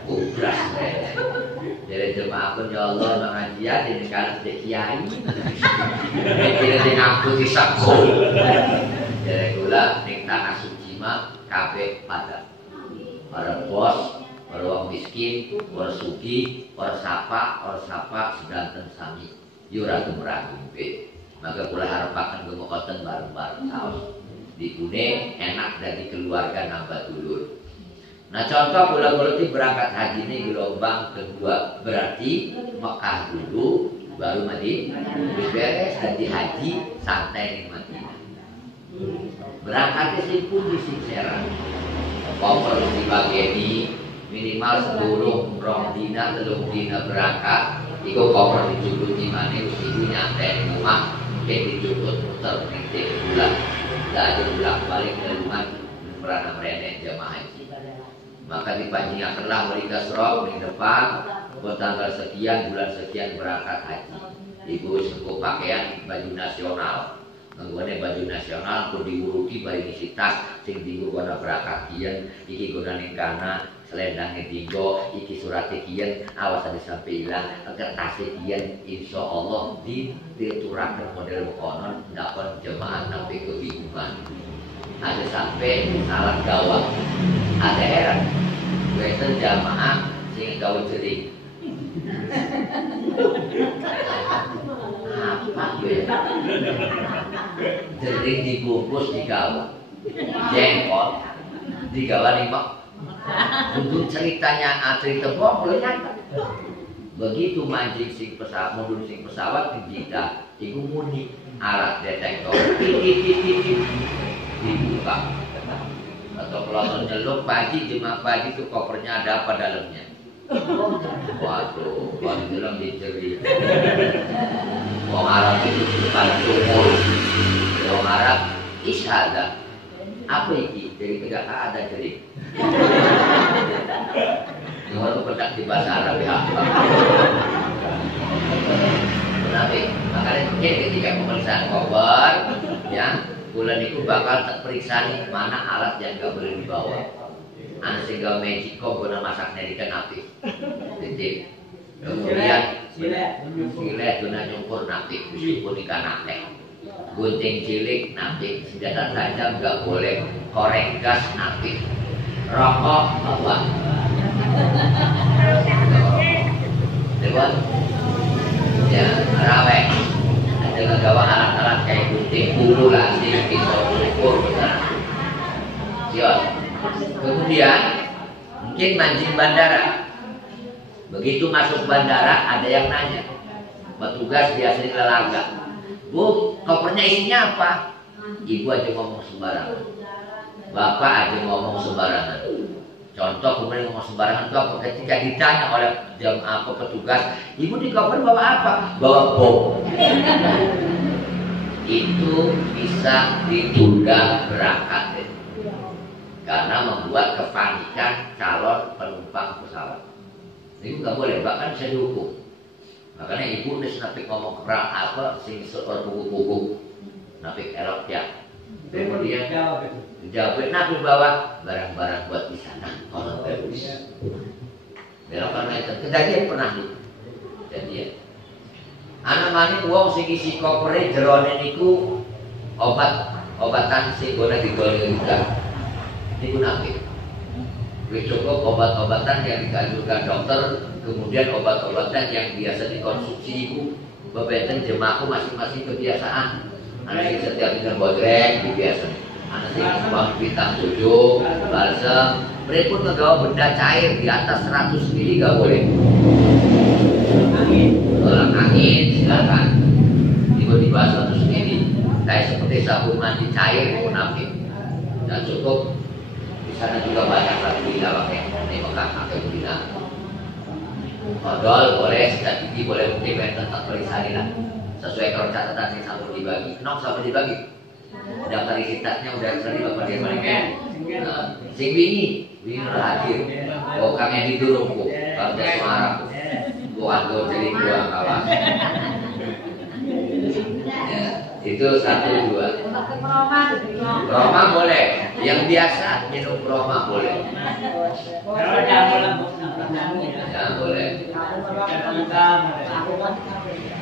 Ubras jadi jemaah pun ya Allah mengajian di negara kiai. Kita di ngaku di sekul. Jadi gula ning tanah suci mah kafe pada para bos, Orang miskin, orang sugi, orang sapa sedanten sami. Yura tumrah mimpi. Maka kula harapaken gemokoten bareng-bareng saos. Digune enak dari keluarga nambah dulur. Nah contoh kula itu berangkat haji ini gelombang kedua, berarti Mekah dulu baru Madinah. Beres haji santai di Madinah. Berangkatnya simpul di Sinseran. Koper dibagi minimal sebelum dina berangkat. Iku koper dijubut di mana, ibu nyampe di rumah, mungkin dijubut muter penting bulan. Tidak ada balik ke rumah merana merenek jamaah haji. Maka dipanjangkanlah mereka serok di depan tanggal sekian bulan sekian berangkat haji. Ibu sengko pakaian baju nasional, mengenai baju nasional pun diuruki bari ngisi tas, sing dienggo guna berangkat kian, iki guna ningkana, selendangnya dinggo, iki suratnya kian, awas ada sampai hilang, kertasnya kian, insya Allah diturakan model konon, dapat jemaah sampai kebingungan. Ada sampai salah gawang, ada heran, biasa jamaah sing gawang jering. Apa gue? Jering dibungkus di gawang, jengkol di gawang limok. Untuk ceritanya cerita bohong boleh nyata. Begitu mancing sing pesawat, modul sing pesawat di Jeddah, iku muni alat detektor, dibuka. Atau kalau nyeluk pagi jemaah pagi itu kopernya ada apa dalamnya? Waduh, kalau dalam diceri. Wong Arab itu bukan umur, Wong Arab isyadah. Apa ini? Dari tegak ada jeri. Kalau pedak di bahasa Arab ya. Tapi makanya mungkin ketika pemeriksaan koper, ya, bulan itu bakal terperiksa nih mana alat yang gak boleh dibawa. Anak sehingga magic kok guna masaknya di api. Jadi kemudian sile guna nyumpur napi meskipun ikan nate. Gunting cilik napi, senjata tajam gak boleh, korek gas napi. Rokok bawa. Dewan, ya rawek. Dengan gawa alat-alat kayak gunting, bulu, lasik, pisau, ukur, besar. Siap. Kemudian mungkin mancing bandara. Begitu masuk bandara ada yang nanya. Petugas biasanya lelaga. Bu, kopernya isinya apa? Ibu aja ngomong sembarangan. Bapak aja ngomong sembarangan. Contoh kemudian ngomong sembarangan itu apa? Ketika ditanya oleh petugas, ibu di koper bawa apa? Bawa bom. Itu bisa ditunda berangkat karena membuat kepanikan calon penumpang pesawat. Itu nggak boleh, bahkan bisa dihukum. Makanya ibu udah napi ngomong kerang apa, sing seor buku-buku, napi elok ya. Kemudian jawab, napi bawa barang-barang buat di sana. Kalau bagus, belokan itu kejadian pernah nih. Kejadian. Anak mani uang sing isi kopere jerone niku obatan sing gona digolong juga. Niku napi. Wis cukup obat-obatan yang dianjurkan dokter, kemudian obat-obatan yang biasa dikonsumsi ibu, bebeten jemaahku masing-masing kebiasaan. Anak yang setiap minum bodrek biasa. Anak yang semua bintang 7, balsem, mereka pun ngegawa benda cair di atas 100 ml gak boleh. Angin silakan. Tiba-tiba 100 ml, kayak seperti sabun mandi cair pun napi. Dan cukup. Di sana juga banyak lagi pakai ini Mekah pakai Medina. Modal boleh, sejak gigi boleh mungkin tetap periksa lah. Sesuai kalau catatan yang satu dibagi. Kenapa sama dibagi? Daftar isitasnya udah sering bapak dia paling sing wingi hadir. Oh kami yang didurung bu, kalau udah suara bu, buat gue jadi gua kawan. Itu 1, 2. Roma boleh, yang biasa minum Roma boleh. Ya boleh.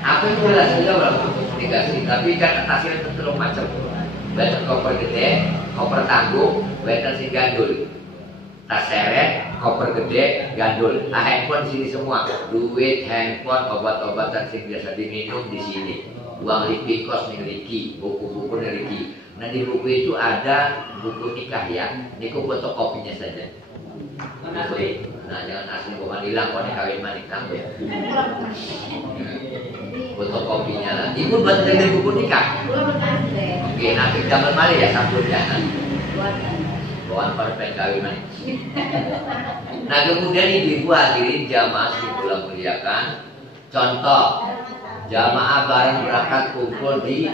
Aku itu jelas juga berapa komunikasi, tapi kan hasilnya tentu macam. Better koper gede, koper tanggung, better si gandul, tas seret, koper gede, gandul. Nah, handphone sini semua. Duit, handphone, obat-obatan yang biasa diminum di sini. Uang Riki, kos nih Riki, buku-buku nih Riki. Nah di buku itu ada buku nikah ya. Niku fotokopinya saja. Nah jangan asli bukan hilang kalau kawin manikah ya. Fotokopinya lah. Ibu buat dari buku nikah. Oke, nanti gambar mali ya sabunnya. Bawaan perpen kawin manikah. Nah kemudian ibu hadirin jamaah pulang muliakan. Contoh, jamaah bareng berangkat kumpul di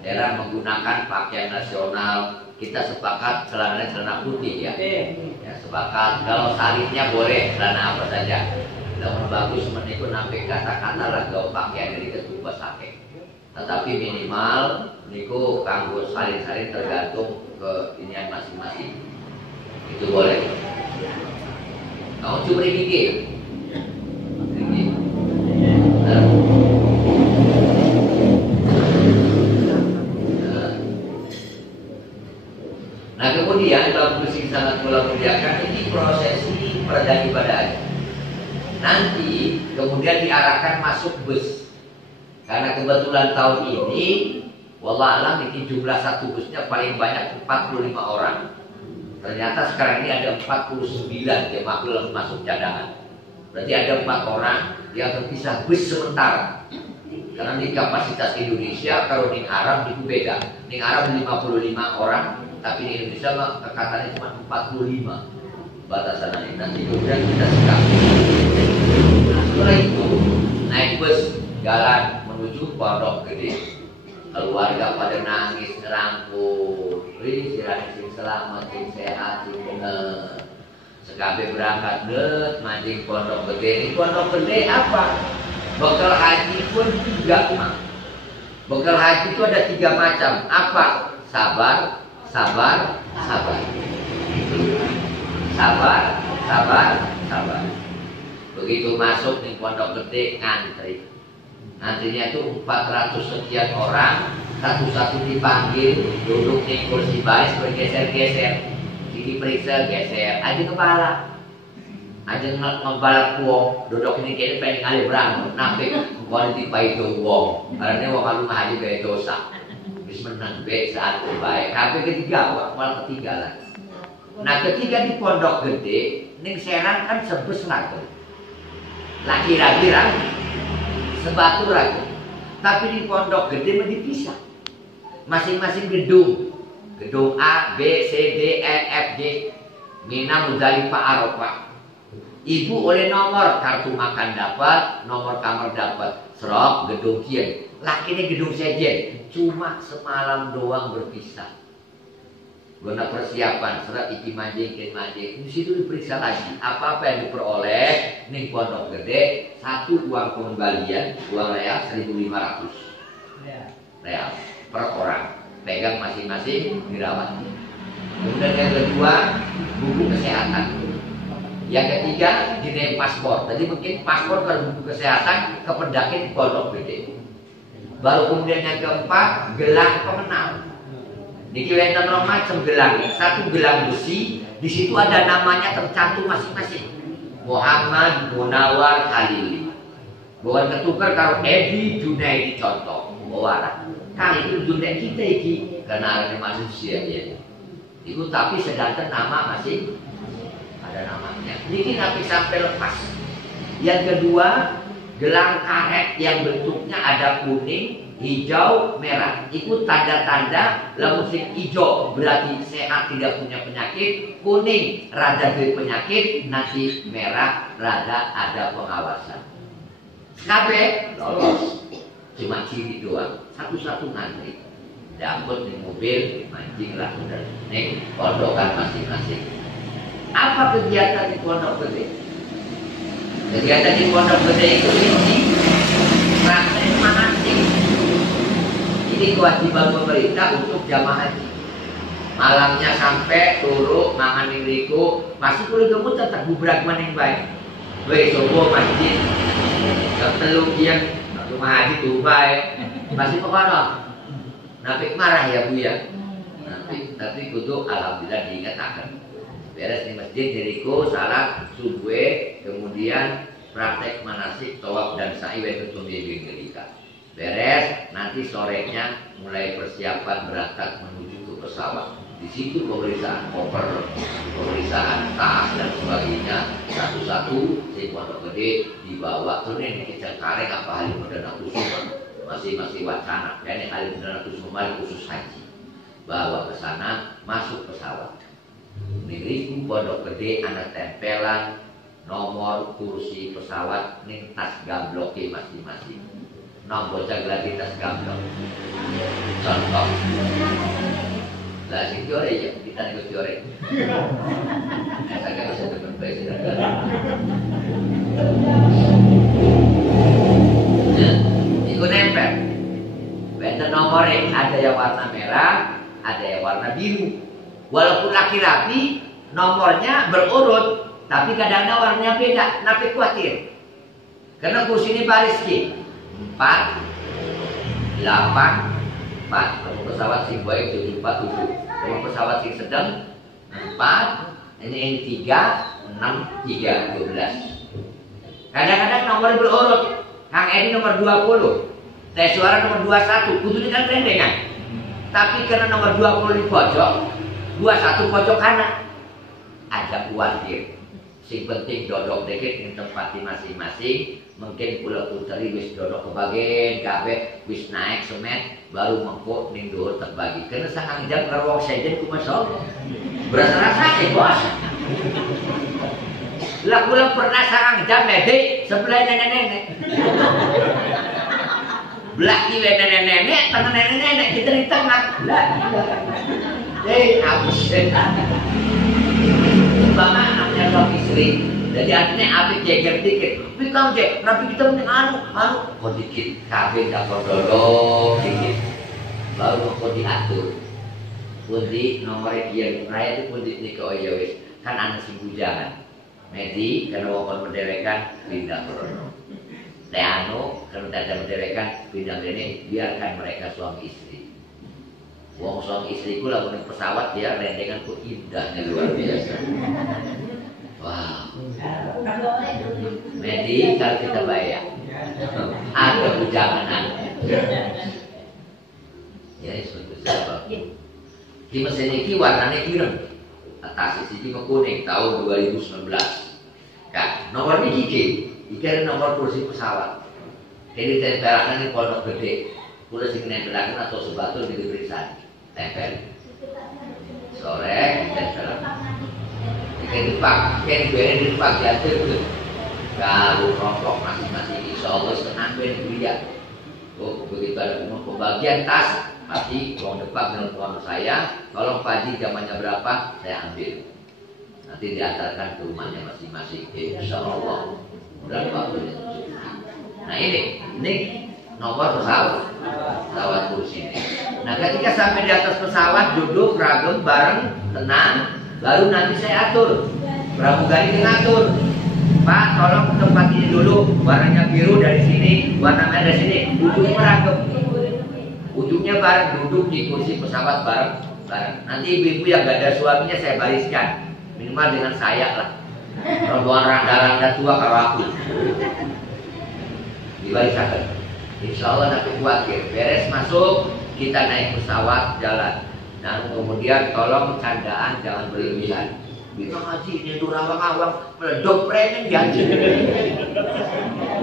daerah menggunakan pakaian nasional. Kita sepakat celana putih ya. Ya sepakat. Kalau salibnya boleh celana apa saja. Namun bagus menikun sampai kata-kata lah gak pakaian dari ketuba sake. Tetapi minimal niku kanggo salin-salin tergantung ke inian masing-masing. Itu boleh. Kamu coba dikit. Nah kemudian dalam musik sangat mulia-muliakan ini prosesi perdana ibadah. Nanti kemudian diarahkan masuk bus. Karena kebetulan tahun ini wallahualam ini jumlah satu busnya paling banyak 45 orang. Ternyata sekarang ini ada 49 jemaah masuk cadangan. Berarti ada 4 orang yang terpisah bus sementara. Karena di kapasitas Indonesia kalau di Arab itu beda. Di Arab 55 orang. Tapi di Indonesia katanya cuma 45 batasannya. Nanti kemudian kita sekarang. Nah, setelah itu naik bus jalan menuju Pondok Gede. Keluarga pada nangis ngerangkul. Wih, sing selamat, sing sehat, sing bener. Sekabe berangkat det mancing Pondok Gede. Ini Pondok Gede apa? Bekal haji pun 3 mah. Bekal haji itu ada 3 macam. Apa? Sabar. Sabar. Begitu masuk di Pondok Gede ngantri. Antrinya itu 400 sekian orang, satu-satu dipanggil, duduk di kursi baris, bergeser-geser. Sini periksa, geser, aja kepala. Aja ngebalap uang, duduk ini kayaknya pengen alih berantem, nampik kalau ditipai itu uang. Karena uang kalau haji kayak dosa. Menang baik saat terbaik. Tapi ketiga, malah ketiga lah. Nah ketiga di Pondok Gede, ning Serang kan sebes lagi. Laki-laki sebatu lagi. Tapi di Pondok Gede dipisah. Masing-masing gedung. Gedung A, B, C, D, E, F, G. Mina Muzdalifah Arafah. Ibu oleh nomor kartu makan dapat, nomor kamar dapat. Serok gedung kian. Lakinya gedung sejen. Cuma semalam doang berpisah. Guna persiapan serat iki manjing. Di situ diperiksa lagi apa-apa yang diperoleh ning Pondok Gede. 1 uang pengembalian, uang real 1.500 real per orang. Pegang masing-masing dirawat. Kemudian yang kedua buku kesehatan. Yang ketiga dinaik paspor. Tadi mungkin paspor kalau buku kesehatan ke pendaki di Pondok Gede. Baru kemudian yang keempat gelang pemenang. Di kiwenten macam gelang. 1 gelang besi. Di situ ada namanya tercantum masing-masing. Muhammad Munawar Halili. Bukan ketukar kalau Edi Junaidi contoh. Bawa kali itu Junaid kita iki karena ada manusia ya. Itu tapi sedangkan nama masih ada namanya. Ini nanti sampai lepas. Yang kedua gelang karet yang bentuknya ada kuning, hijau, merah. Itu tanda-tanda lamun sing hijau berarti sehat tidak punya penyakit, kuning rada dari penyakit, nanti merah rada ada pengawasan. Kabeh lolos. Cuma ciri doang, satu-satu ngantri. Diangkut di mobil, mancing lah sudah. Nih, pondokan masing-masing. Apa kegiatan di Pondok Gede? Kegiatan di Pondok Gede itu ini praktek manasik. Ini kewajiban pemerintah untuk jamaah haji. Malamnya sampai turu mangan diriku, masih kulit kamu tetap bubrak maning baik. Wei sobo masjid, yang telung kian rumah haji tuh baik. Masih pekono. Nabi marah ya Bu ya. Tapi kudu alhamdulillah diingatkan. Beres di masjid diriku salat subuh, kemudian praktek manasik tawaf dan sa'i wetu tumbimbing ngelika. Beres, nanti sorenya mulai persiapan berangkat menuju ke pesawat. Di situ pemeriksaan koper, pemeriksaan tas dan sebagainya satu-satu. Si pondok gede dibawa tuh nih kita karek apa Halim Perdana Kusuma masih wacana. Kayaknya Halim Perdana Kusuma khusus haji. Bawa ke sana, masuk pesawat. Negeriku pondok gede ada tempelan nomor kursi pesawat ning tas gambloke masing-masing. Nomor lagi tas gamblok. Contoh. Lah sing teori ya, kita ikut teori. Saya kan bisa berbaik sedangkan. Itu nempel. Benda nomornya ada yang warna merah, ada yang warna biru. Walaupun laki-laki nomornya berurut, tapi kadang-kadang warnanya beda. Napi khawatir. Karena kursi ini baris ki 4, 8, 4. Kalau pesawat sing baik 7, 4, 7. Kalau pesawat sing sedang 4, ini 3, 6, 3, 12. Kadang-kadang nomor berurut. Kang Edi nomor 20, Teh Suara nomor 21. Kudunya kan rendengan. Tapi karena nomor 20 di pojok, 21 pojok kanan. Ada khawatir. Sing penting dodok dikit ning tempat masing-masing. Mungkin kula puteri wis dodok kebagian, kabeh wis naik semen, baru mengko ning dhuwur terbagi. Karena sangang jam karo wong sejen ku masya berasa-rasa bos. Lah kula pernah sangang jam mede sebelah nenek-nenek. Belah kiwe nenek-nenek, tengah nenek-nenek kita di tengah. Lah. Habis. Bama anaknya suami istri. Jadi artinya abis jeger dikit. Tapi kamu cek, tapi kita mending anu. Kok dikit, kabin dapur dodok dikit. Baru kok diatur. Pundi nomornya dia raya itu pundi ini ke Oyawis. Kan anak si bujangan. Medi, karena wakon menderekan, pindah ke Rono. Teano, kalau tidak menderekan, pindah ini, biarkan mereka suami istri. Wong suami istriku lah naik pesawat dia rendengan ku indahnya luar biasa. Wah. Medi kalau kita bayar ada bujangan. Ya suatu sebab. Di mesin ini warnanya ireng. Atas sisi kuning tahun 2019. Kan nomornya gigi. Iki ada nomor kursi pesawat. Jadi tempelakan ini pondok gede. Kulo sing nempelaken atau sebatul diperiksa. Tempel. Sore tempel. Iki dipak diatur tuh. Kalau rokok masing-masing insyaallah tenang ben dia. Oh, begitu ada pembagian tas, pasti uang depan dengan saya. Kalau pagi zamannya berapa, saya ambil. Nanti diantarkan ke rumahnya masing-masing. Insyaallah. Nah ini nomor pesawat kursi ini. Nah ketika sampai di atas pesawat duduk ragam bareng tenang, baru nanti saya atur pramugari ngatur. Pak tolong ke tempat ini dulu, warnanya biru dari sini, warna merah dari sini, ujungnya ragam. Ujungnya bareng duduk di kursi pesawat bareng. Nanti ibu-ibu yang gak ada suaminya saya bariskan, minimal dengan saya lah. Rombongan randa-randa tua kalau aku dibarisakan. Insya Allah nanti khawatir. Beres masuk, kita naik pesawat jalan. Dan kemudian tolong candaan jangan berlebihan. Bisa ngaji ini durawang-awang meledok premen janji.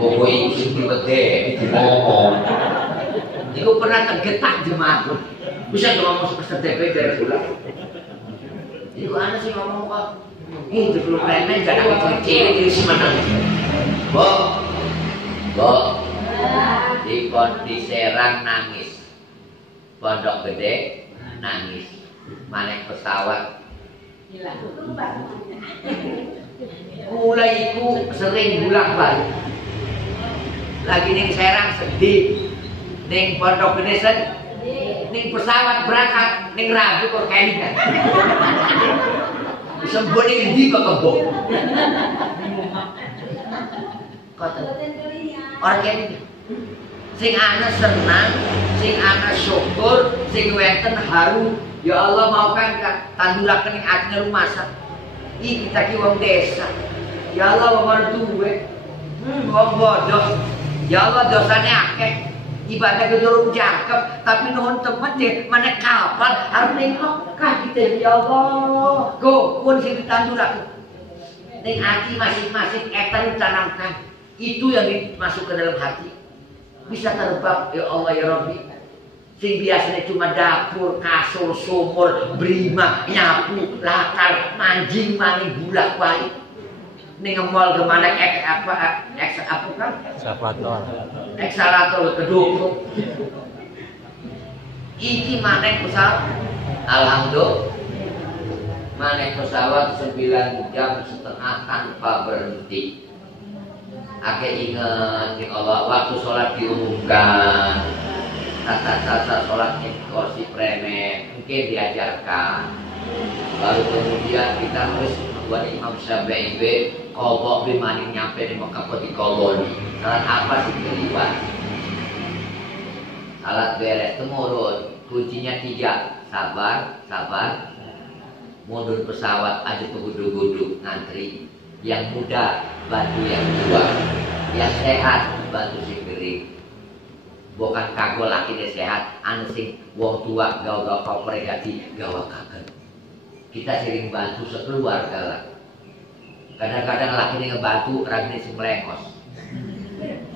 Bobo itu gede, ngomong. Itu pernah tergetak jemaah. Bisa ngomong seperti TP dari pulang. Itu mana sih ngomong kok? Itu belum premen gak ada kecil ini sih mana? Bo, di Serang nangis, pondok gede nangis, naik pesawat. Mulai iku sering bolak-balik. Lagi ning Serang sedih, ning pondok gede sedih, ning pesawat berangkat, ning ragu kok kayak sembunyi di kok kebok. Orang kayak ini. Sing ana senang, sing ana syukur, sing wenten haru. Ya Allah maukan tandulaken ing atine rumasak. Iki kita ki wong desa. Ya Allah wong duwe. Wong bodoh. Ya Allah dosane akeh. Ibadah gedorong cakep, tapi nuhun temen deh, mana kapal harus nengok kita ya Allah. Go, pun sini tandur aku. Neng hati masing-masing etan ditanamkan. Itu yang dimasuk ke dalam hati. Bisa terbang, ya Allah ya Rabbi. Sing biasanya cuma dapur, kasur, sumur, berima, nyapu, lakar, manjing, maning, bulak balik. Ini ngemol kemana apa kan? Eksalator kedua. Iki manek pesawat. Alhamdulillah. Manek pesawat 9,5 jam tanpa berhenti. Ake ingat ya Allah waktu sholat diumumkan. Tata sholatnya kursi premen mungkin diajarkan. Lalu kemudian kita harus buat Imam Syafi'i kobok bimaning nyampe di Mekah di koloni. Salat apa sih kelibat? Salat beres temurun. Kuncinya 3. Sabar. Mundur pesawat aja gudu-gudu ngantri. Yang muda bantu yang tua. Yang sehat bantu si kering. Bukan kagol laki dia sehat. Anu sing wong tua gaul-gaul kopergati gawa kaget. Kita sering bantu sekeluarga lah. Kadang-kadang laki ini ngebantu, orang ini melengos.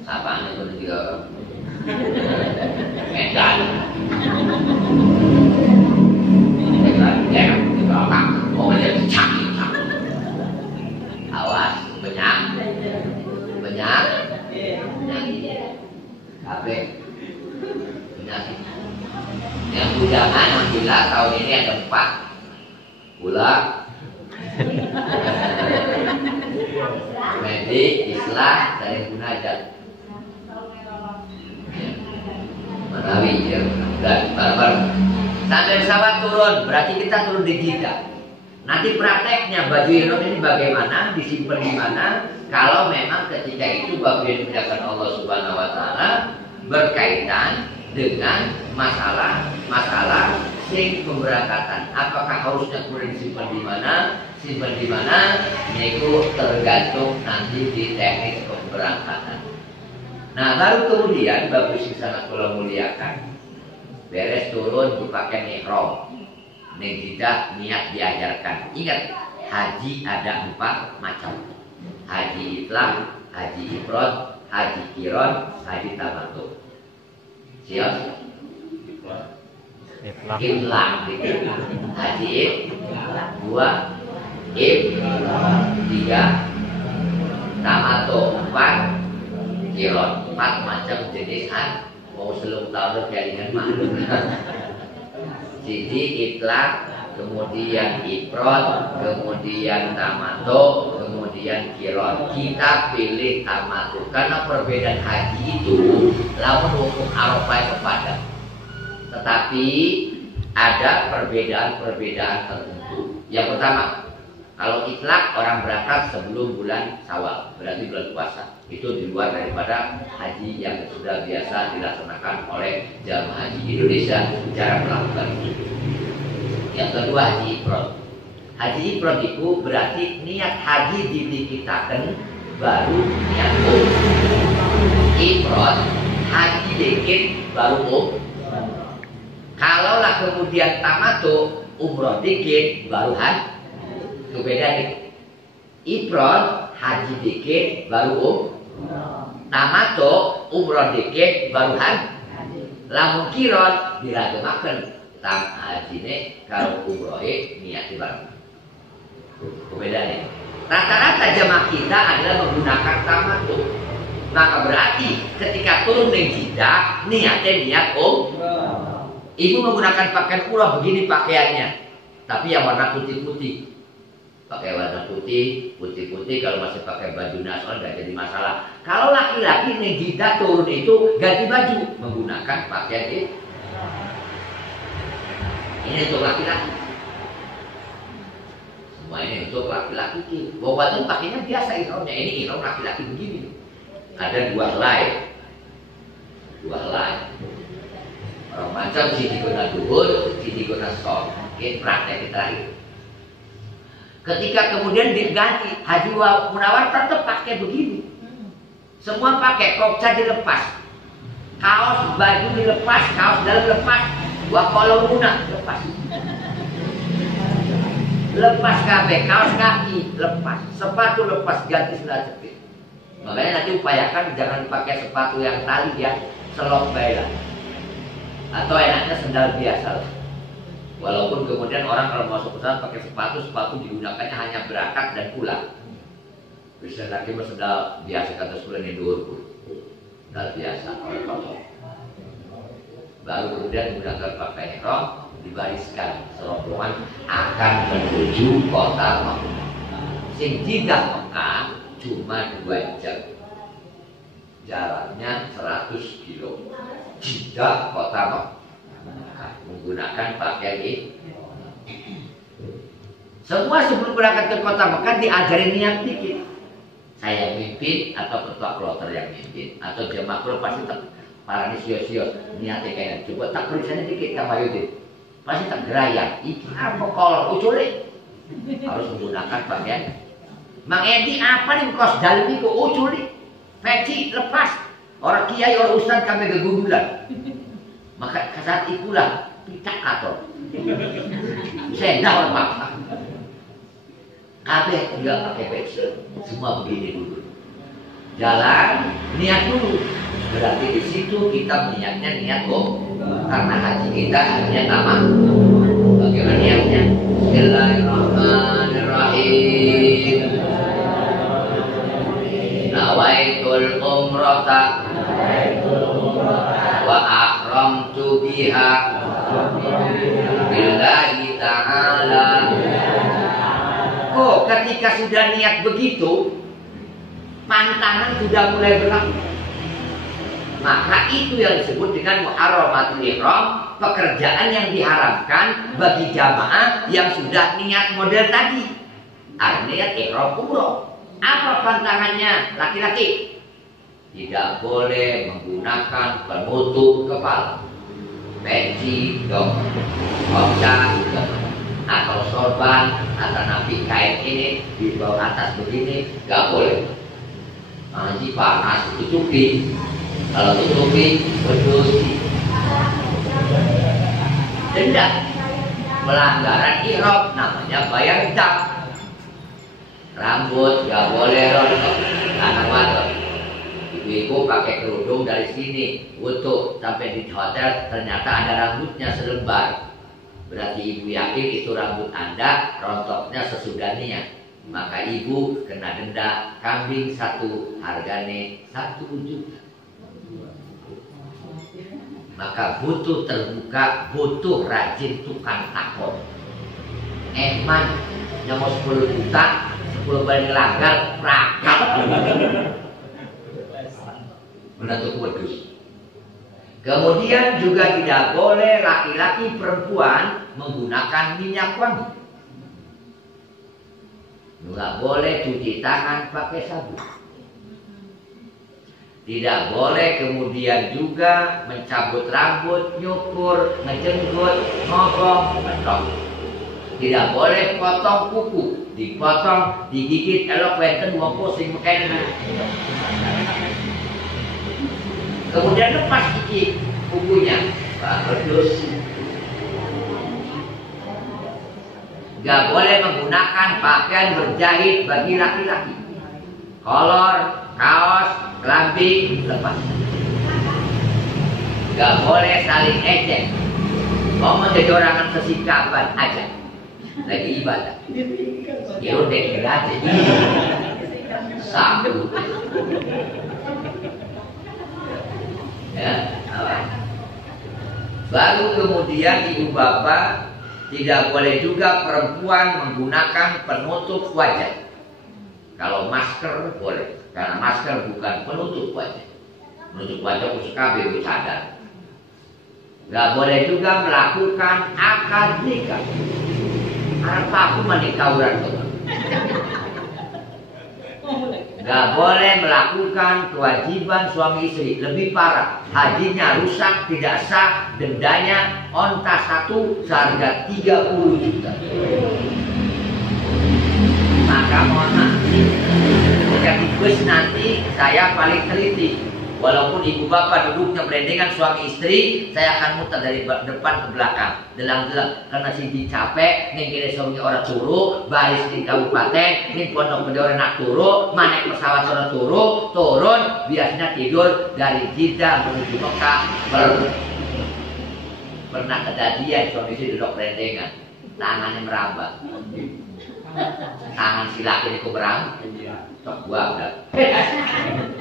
Apaan itu juga Medan. Awas, banyak. Apa? Penyakit. Yang bujangan, alhamdulillah tahun ini ada 4. Pula medik, islah, dan munajat. Manawi ya, dan barbar. Sampai pesawat turun, berarti kita turun di Jeddah. Nanti prakteknya baju ihram ini bagaimana, disimpan di mana? Kalau memang ketika itu baju yang dikerjakan Allah Subhanahu Wa Taala berkaitan dengan masalah sing pemberangkatan. Apakah harusnya kemudian disimpan di mana? Itu tergantung nanti di teknik pemberangkatan. Nah, baru kemudian bagus sing sangat kula muliakan. Beres turun dipakai ihram. Ning tidak niat diajarkan. Ingat, haji ada 4 macam. Haji itlaq, haji ifrad, haji qiran, haji tamattu. Siap? Itlaq. Haji 2, 3, tamattu 4, qiran 4 macam jenis haji. Mau selum tahun jaringan maklum. Jadi itlaq, kemudian ifrad, kemudian tamattu, kemudian qiran. Kita pilih tamattu karena perbedaan haji itu lawan hukum Arafah kepada. Tetapi ada perbedaan tertentu. Yang pertama, kalau itlaq orang berangkat sebelum bulan Syawal, berarti bulan puasa. Itu di luar daripada haji yang sudah biasa dilaksanakan oleh jamaah haji Indonesia cara melakukan itu. Yang kedua, haji ifrad. Haji ifrad itu berarti niat haji didikitakan baru niat ifrad, haji dikit baru Kalaulah kemudian tamattu umroh dikit baru haji. Itu beda nih. Ifrad haji dikit baru tamattu umroh dikit baru haji. Lamun qiran diragemaken tang hajine kalau umrohe niat bareng. Bedanya. Rata-rata jamaah kita adalah menggunakan tamattu. Maka berarti ketika turun di Jeddah niatnya niat Ibu menggunakan pakaian umrah begini pakaiannya, tapi yang warna putih-putih. Pakai warna putih, putih-putih. Kalau masih pakai baju nasional nggak jadi masalah. Kalau laki-laki nih Jeddah turun itu ganti baju menggunakan pakaian ini. Ini untuk laki-laki. Semua ini untuk laki-laki. Bahwa itu pakainya biasa ihramnya. Ini ihram laki-laki begini. Ada 2 helai. 2 helai. Orang macam si diguna duhur, si diguna skor. Mungkin praktek terakhir. Ketika kemudian diganti, Haji Munawar tetap pakai begini. Semua pakai, kopca dilepas, kaos baju dilepas, kaos dalam lepas, wakolong guna lepas, lepas kabeh, kaos kaki lepas, sepatu lepas, ganti sendal jepit. Makanya nanti upayakan jangan pakai sepatu yang tali ya, selop baiklah. Atau enaknya sendal biasa. Walaupun kemudian orang kalau masuk pesawat pakai sepatu digunakannya hanya berangkat dan pulang. Bisa lagi sendal biasa kata sekolah ini dulu, sendal biasa oleh kosong. Baru kemudian menggunakan pakaian ihram, dibariskan serombongan akan menuju kota Mekah. Sing jidah Mekah cuma 2 jam, jaraknya 100 kilo. Jidah kota Mekah menggunakan pakaian ini. Semua sebelum berangkat ke kota Mekah diajarin niat dikit. Saya mimpin atau ketua kloter yang mimpin atau jemaah kloter pasti para sio-sio niatnya kayak coba tak tulisannya dikit sama Yudin. Pasti tak gerayang. Iki apa kolor uculik. Harus menggunakan pakaian. Mang Edi apa nih kos dalam itu uculik. Peci lepas. Orang kiai orang ustaz kami kegundulan. Maka saat itulah picak atau sendal apa? Kabeh tidak pakai peci, semua begini dulu. Jalan, niat dulu. Berarti di situ kita niatnya niat karena haji kita niat apa? Bagaimana niatnya? Bismillahirrahmanirrahim. Nawaitul umrata wa akramtu biha billahi ta'ala. Oh, ketika sudah niat begitu, pantangan sudah mulai berlaku. Maka itu yang disebut dengan muharramatul ihram, pekerjaan yang diharamkan bagi jamaah yang sudah niat model tadi. Niat ihram umroh. Apa pantangannya laki-laki? Tidak boleh menggunakan penutup kepala, peci, dong, kopca, atau sorban, atau napi kain ini di bawah atas begini, gak boleh. Nanti panas tutupi, kalau tutupi berdosi. Denda, pelanggaran ihram namanya bayar dam. Rambut gak boleh rontok, anak wadah. Ibu-ibu pakai kerudung dari sini, utuh sampai di hotel ternyata ada rambutnya selembar. Berarti ibu yakin itu rambut Anda rontoknya sesudah niat. Maka ibu kena denda kambing 1 harganya 1 juta. Maka butuh terbuka, butuh rajin tukang takon. Eman yang mau 10 juta, 10 balik langgar, rakap. Menutup wedus. Kemudian juga tidak boleh laki-laki perempuan menggunakan minyak wangi. Tidak boleh cuci tangan pakai sabun. Tidak boleh kemudian juga mencabut rambut, nyukur, ngejenggot, ngobong, ngetok. Tidak boleh potong kuku, dipotong, digigit, elok wenten wong pusing mekena. Kemudian lepas gigi kukunya, terus gak boleh menggunakan pakaian berjahit bagi laki-laki. Kolor, kaos, kelambi lepas. Gak boleh saling ejek. Mau menjadi orang sesikapan aja. Lagi ibadah. Ya udah kira aja. Satu. Ya, baru kemudian ibu bapak tidak boleh juga perempuan menggunakan penutup wajah. Kalau masker boleh, karena masker bukan penutup wajah. Penutup wajah khusus KB bercadar. Gak boleh juga melakukan akad nikah. Harap aku menikah urat tuh. Gak boleh melakukan kewajiban suami istri. Lebih parah, hajinya rusak, tidak sah, dendanya onta 1 seharga 30 juta. maka mohon maaf. Jadi bus nanti saya paling teliti. Walaupun ibu bapak duduknya berendengan suami istri, saya akan muter dari depan ke belakang, delang-delang karena Sindi capek, ngengkiri suaminya orang turu, baris di kabupaten, ini pondok gede orang nak turu, naik pesawat orang turu, turun, biasanya tidur dari Jeddah menuju Mekah. Pernah kejadian suami istri duduk berendengan, tangannya merambat, tangan si laki ini keberang. Tak gua udah.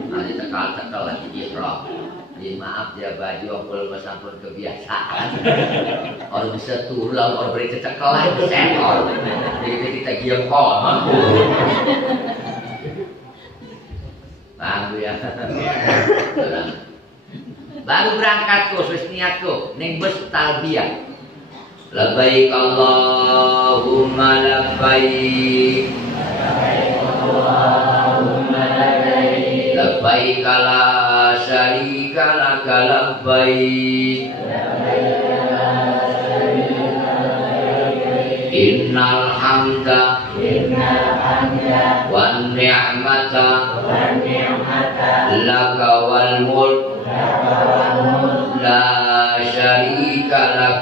Nanti tekal lagi Isra. Maaf ya baju ampul sampun kebiasaan. Orang bisa turun lalu orang beri cekal lagi senor. Jadi kita giam kon. Paham ya. Baru berangkat tuh, sesuai niat tuh, neng bus talbiyah. Labbaik Allahumma labbaik. Labbaik la syarika laka labbaik. Innal hamda wan ni'mata laka wal mulk la syarika lak.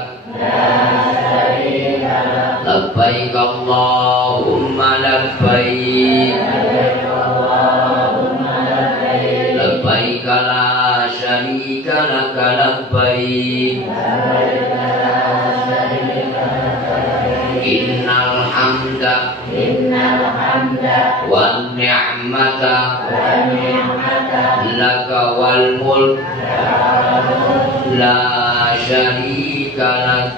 Labbaik Allahumma labbaik. Labbaik la syarika laka labbaik. Innal hamda wan ni'mata laka wal mulk la syarika lak.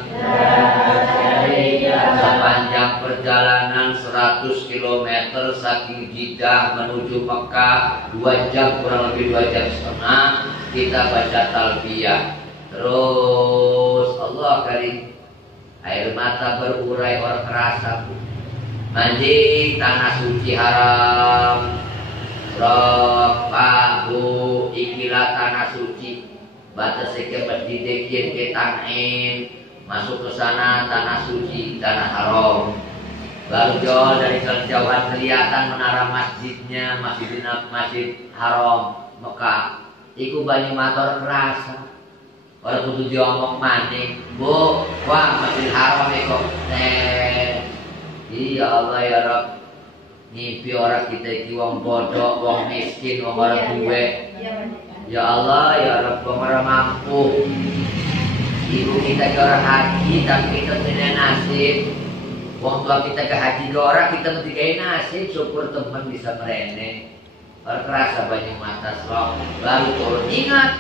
Sepanjang perjalanan 100 km saking Jeddah menuju Mekah 2 jam, kurang lebih 2 jam setengah kita baca talbiyah. Terus Allah karim, air mata berurai orang kerasa. Mandi tanah suci haram. Rok Pak Bu ikilah tanah suci. Batas ke masjid ke Tanim. Masuk ke sana tanah suci, tanah haram. Baru jauh dari kejauhan kelihatan menara masjidnya, masjid haram Mekah. Iku banyak motor kerasa. Orang kudu diomong maning, Bu, wah masjid haram kok. Iya Allah ya Rabb. Ngipi orang kita iki wong bodoh, wong miskin, wong orang duwe. Ya Allah ya Rabb, wong orang mampu. Ibu kita ke orang haji, tapi kita tidak nasib. Wong tua kita ke haji ke orang, kita mesti nasib. Syukur teman bisa merene. Berkerasa banyak mata serong. Lalu turun, ingat,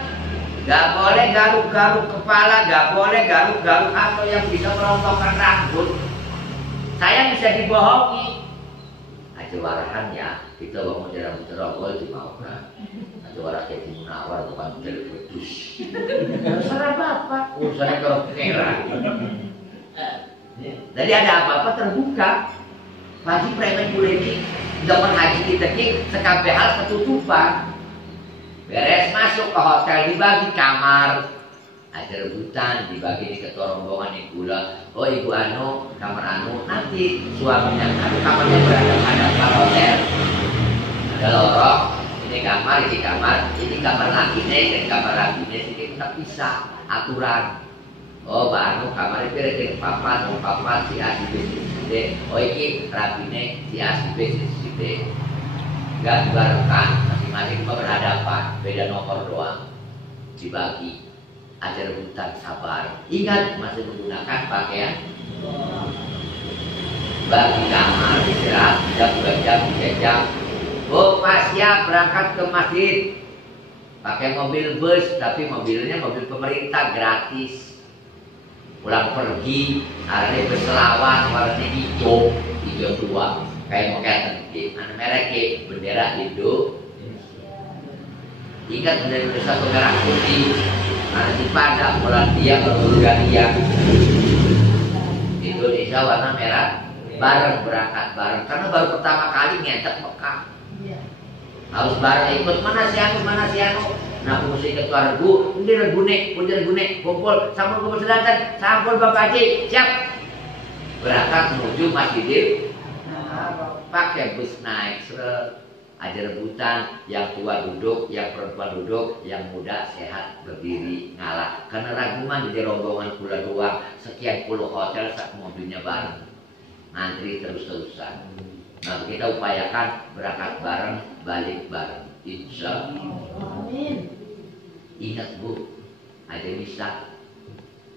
gak boleh garuk-garuk kepala, gak boleh garuk-garuk atau yang bisa merontokkan rambut. Saya bisa dibohongi. Aja warahan ya, kita mau rambut terogol dimaukan. Suara kayak Munawar bukan dari pedus. Salah bapak, urusannya kalau kera. Jadi ada apa-apa terbuka. Haji preman boleh ini zaman haji kita ini sekabeh hal ketutupan. Beres masuk ke hotel dibagi kamar. Ada rebutan dibagi di ketua rombongan di gula. Oh ibu anu, kamar anu nanti suaminya anu kamarnya berada pada hotel. Ada lorong. Ini kamar laki ini dan kamar laki ini kita pisah aturan. Oh baru kamarnya pilih papat si A si B si D. Oh ini laki ini si A si B si D. Gak dibarengkan, masing-masing berhadapan, beda nomor doang. Dibagi, aja rebutan sabar. Ingat masih menggunakan pakaian. Bagi kamar istirahat jam 2 jam 3 jam. Oh Pak siap berangkat ke masjid. Pakai mobil bus, tapi mobilnya mobil pemerintah gratis. Pulang pergi, hari ini berselawat warnanya hijau 2. Kayak mau kayak anu merek bendera Indo. Ingat bendera satu merah putih. Nanti pada Polandia atau Bulgaria. Indonesia warna merah. Bareng berangkat bareng karena baru pertama kali ngetek Mekah. Harus bareng ikut mana si anu. Nah fungsi ketua regu, ini regune, kumpul, sampul selatan, sampul Bapak Haji, siap. Berangkat menuju Masjidil pakai bus naik seret, ada rebutan, yang tua duduk, yang perempuan duduk, yang muda sehat berdiri ngalah. Karena raguman di rombongan pula doang, sekian puluh hotel sak mobilnya bareng, ngantri terus-terusan. Nah kita upayakan berangkat bareng, balik bareng, insya Allah. Ingat Bu, ada misa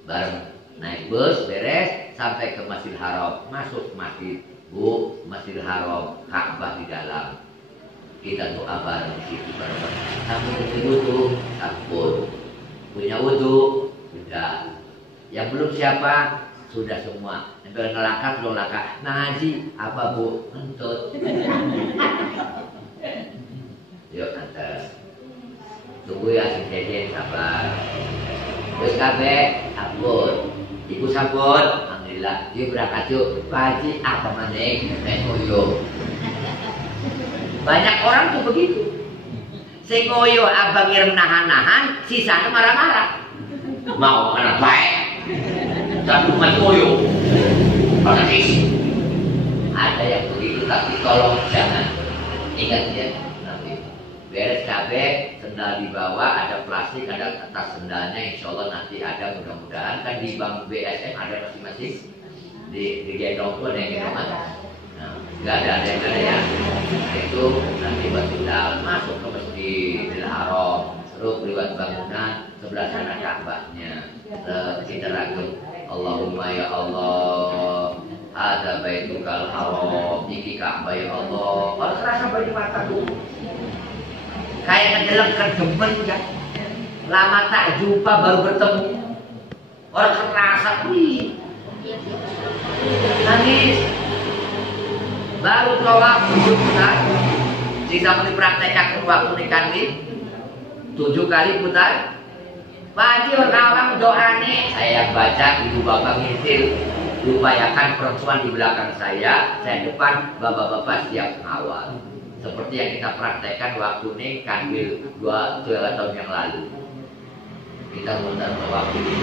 bareng, naik bus beres sampai ke Masjidil Haram, masuk masjid Bu, Masjidil Haram, Ka'bah di dalam. Kita doa bareng di situ bareng. Kamu punya wudhu, sampun. Punya wudhu, sudah. Yang belum siapa, sudah semua. Yang belum ngelangkah, belum langkah. Ngaji, apa Bu? Entut. Yuk antar. Tunggu ya si Dede, sabar. Terus kabeh, ampun. Ibu sampun, alhamdulillah. Yuk berangkat yuk. Pak Haji, apa maning? Mengoyo. Banyak orang tuh begitu. Sing ngoyo abang ireng nahan-nahan, sisanya marah-marah. Mau mana baik? Satu ngoyo. Otomatis. Ada yang begitu tapi tolong jangan. Ingat ya, nanti beres kabeh, sendal di bawah, ada plastik, ada kertas sendalnya, insya Allah nanti ada mudah-mudahan kan di bank BSM ada masing-masing. Di gendong tuh ada yang gendongan. Nggak ada yang ada ya. Itu nanti bertinggal masuk ke Masjidil Haram, terus lewat bangunan sebelah sana Ka'bahnya. Kita ragu Allahumma ya Allah, ada Baitukal Haram, iki Ka'bah ya Allah. Kalau terasa baju mata dulu, kayak ngejelek kedemen ya. Lama tak jumpa baru bertemu. Orang terasa wih, nangis. Baru tolak 7 putar, sisa dipraktekkan waktu nikah 7 kali putar. Pak Haji orang doa nih, saya baca ibu bapak ngisil, upayakan perempuan di belakang saya depan, bapak-bapak siap mengawal. Seperti yang kita praktekkan waktu nikah 2 tahun yang lalu. Kita muter waktu di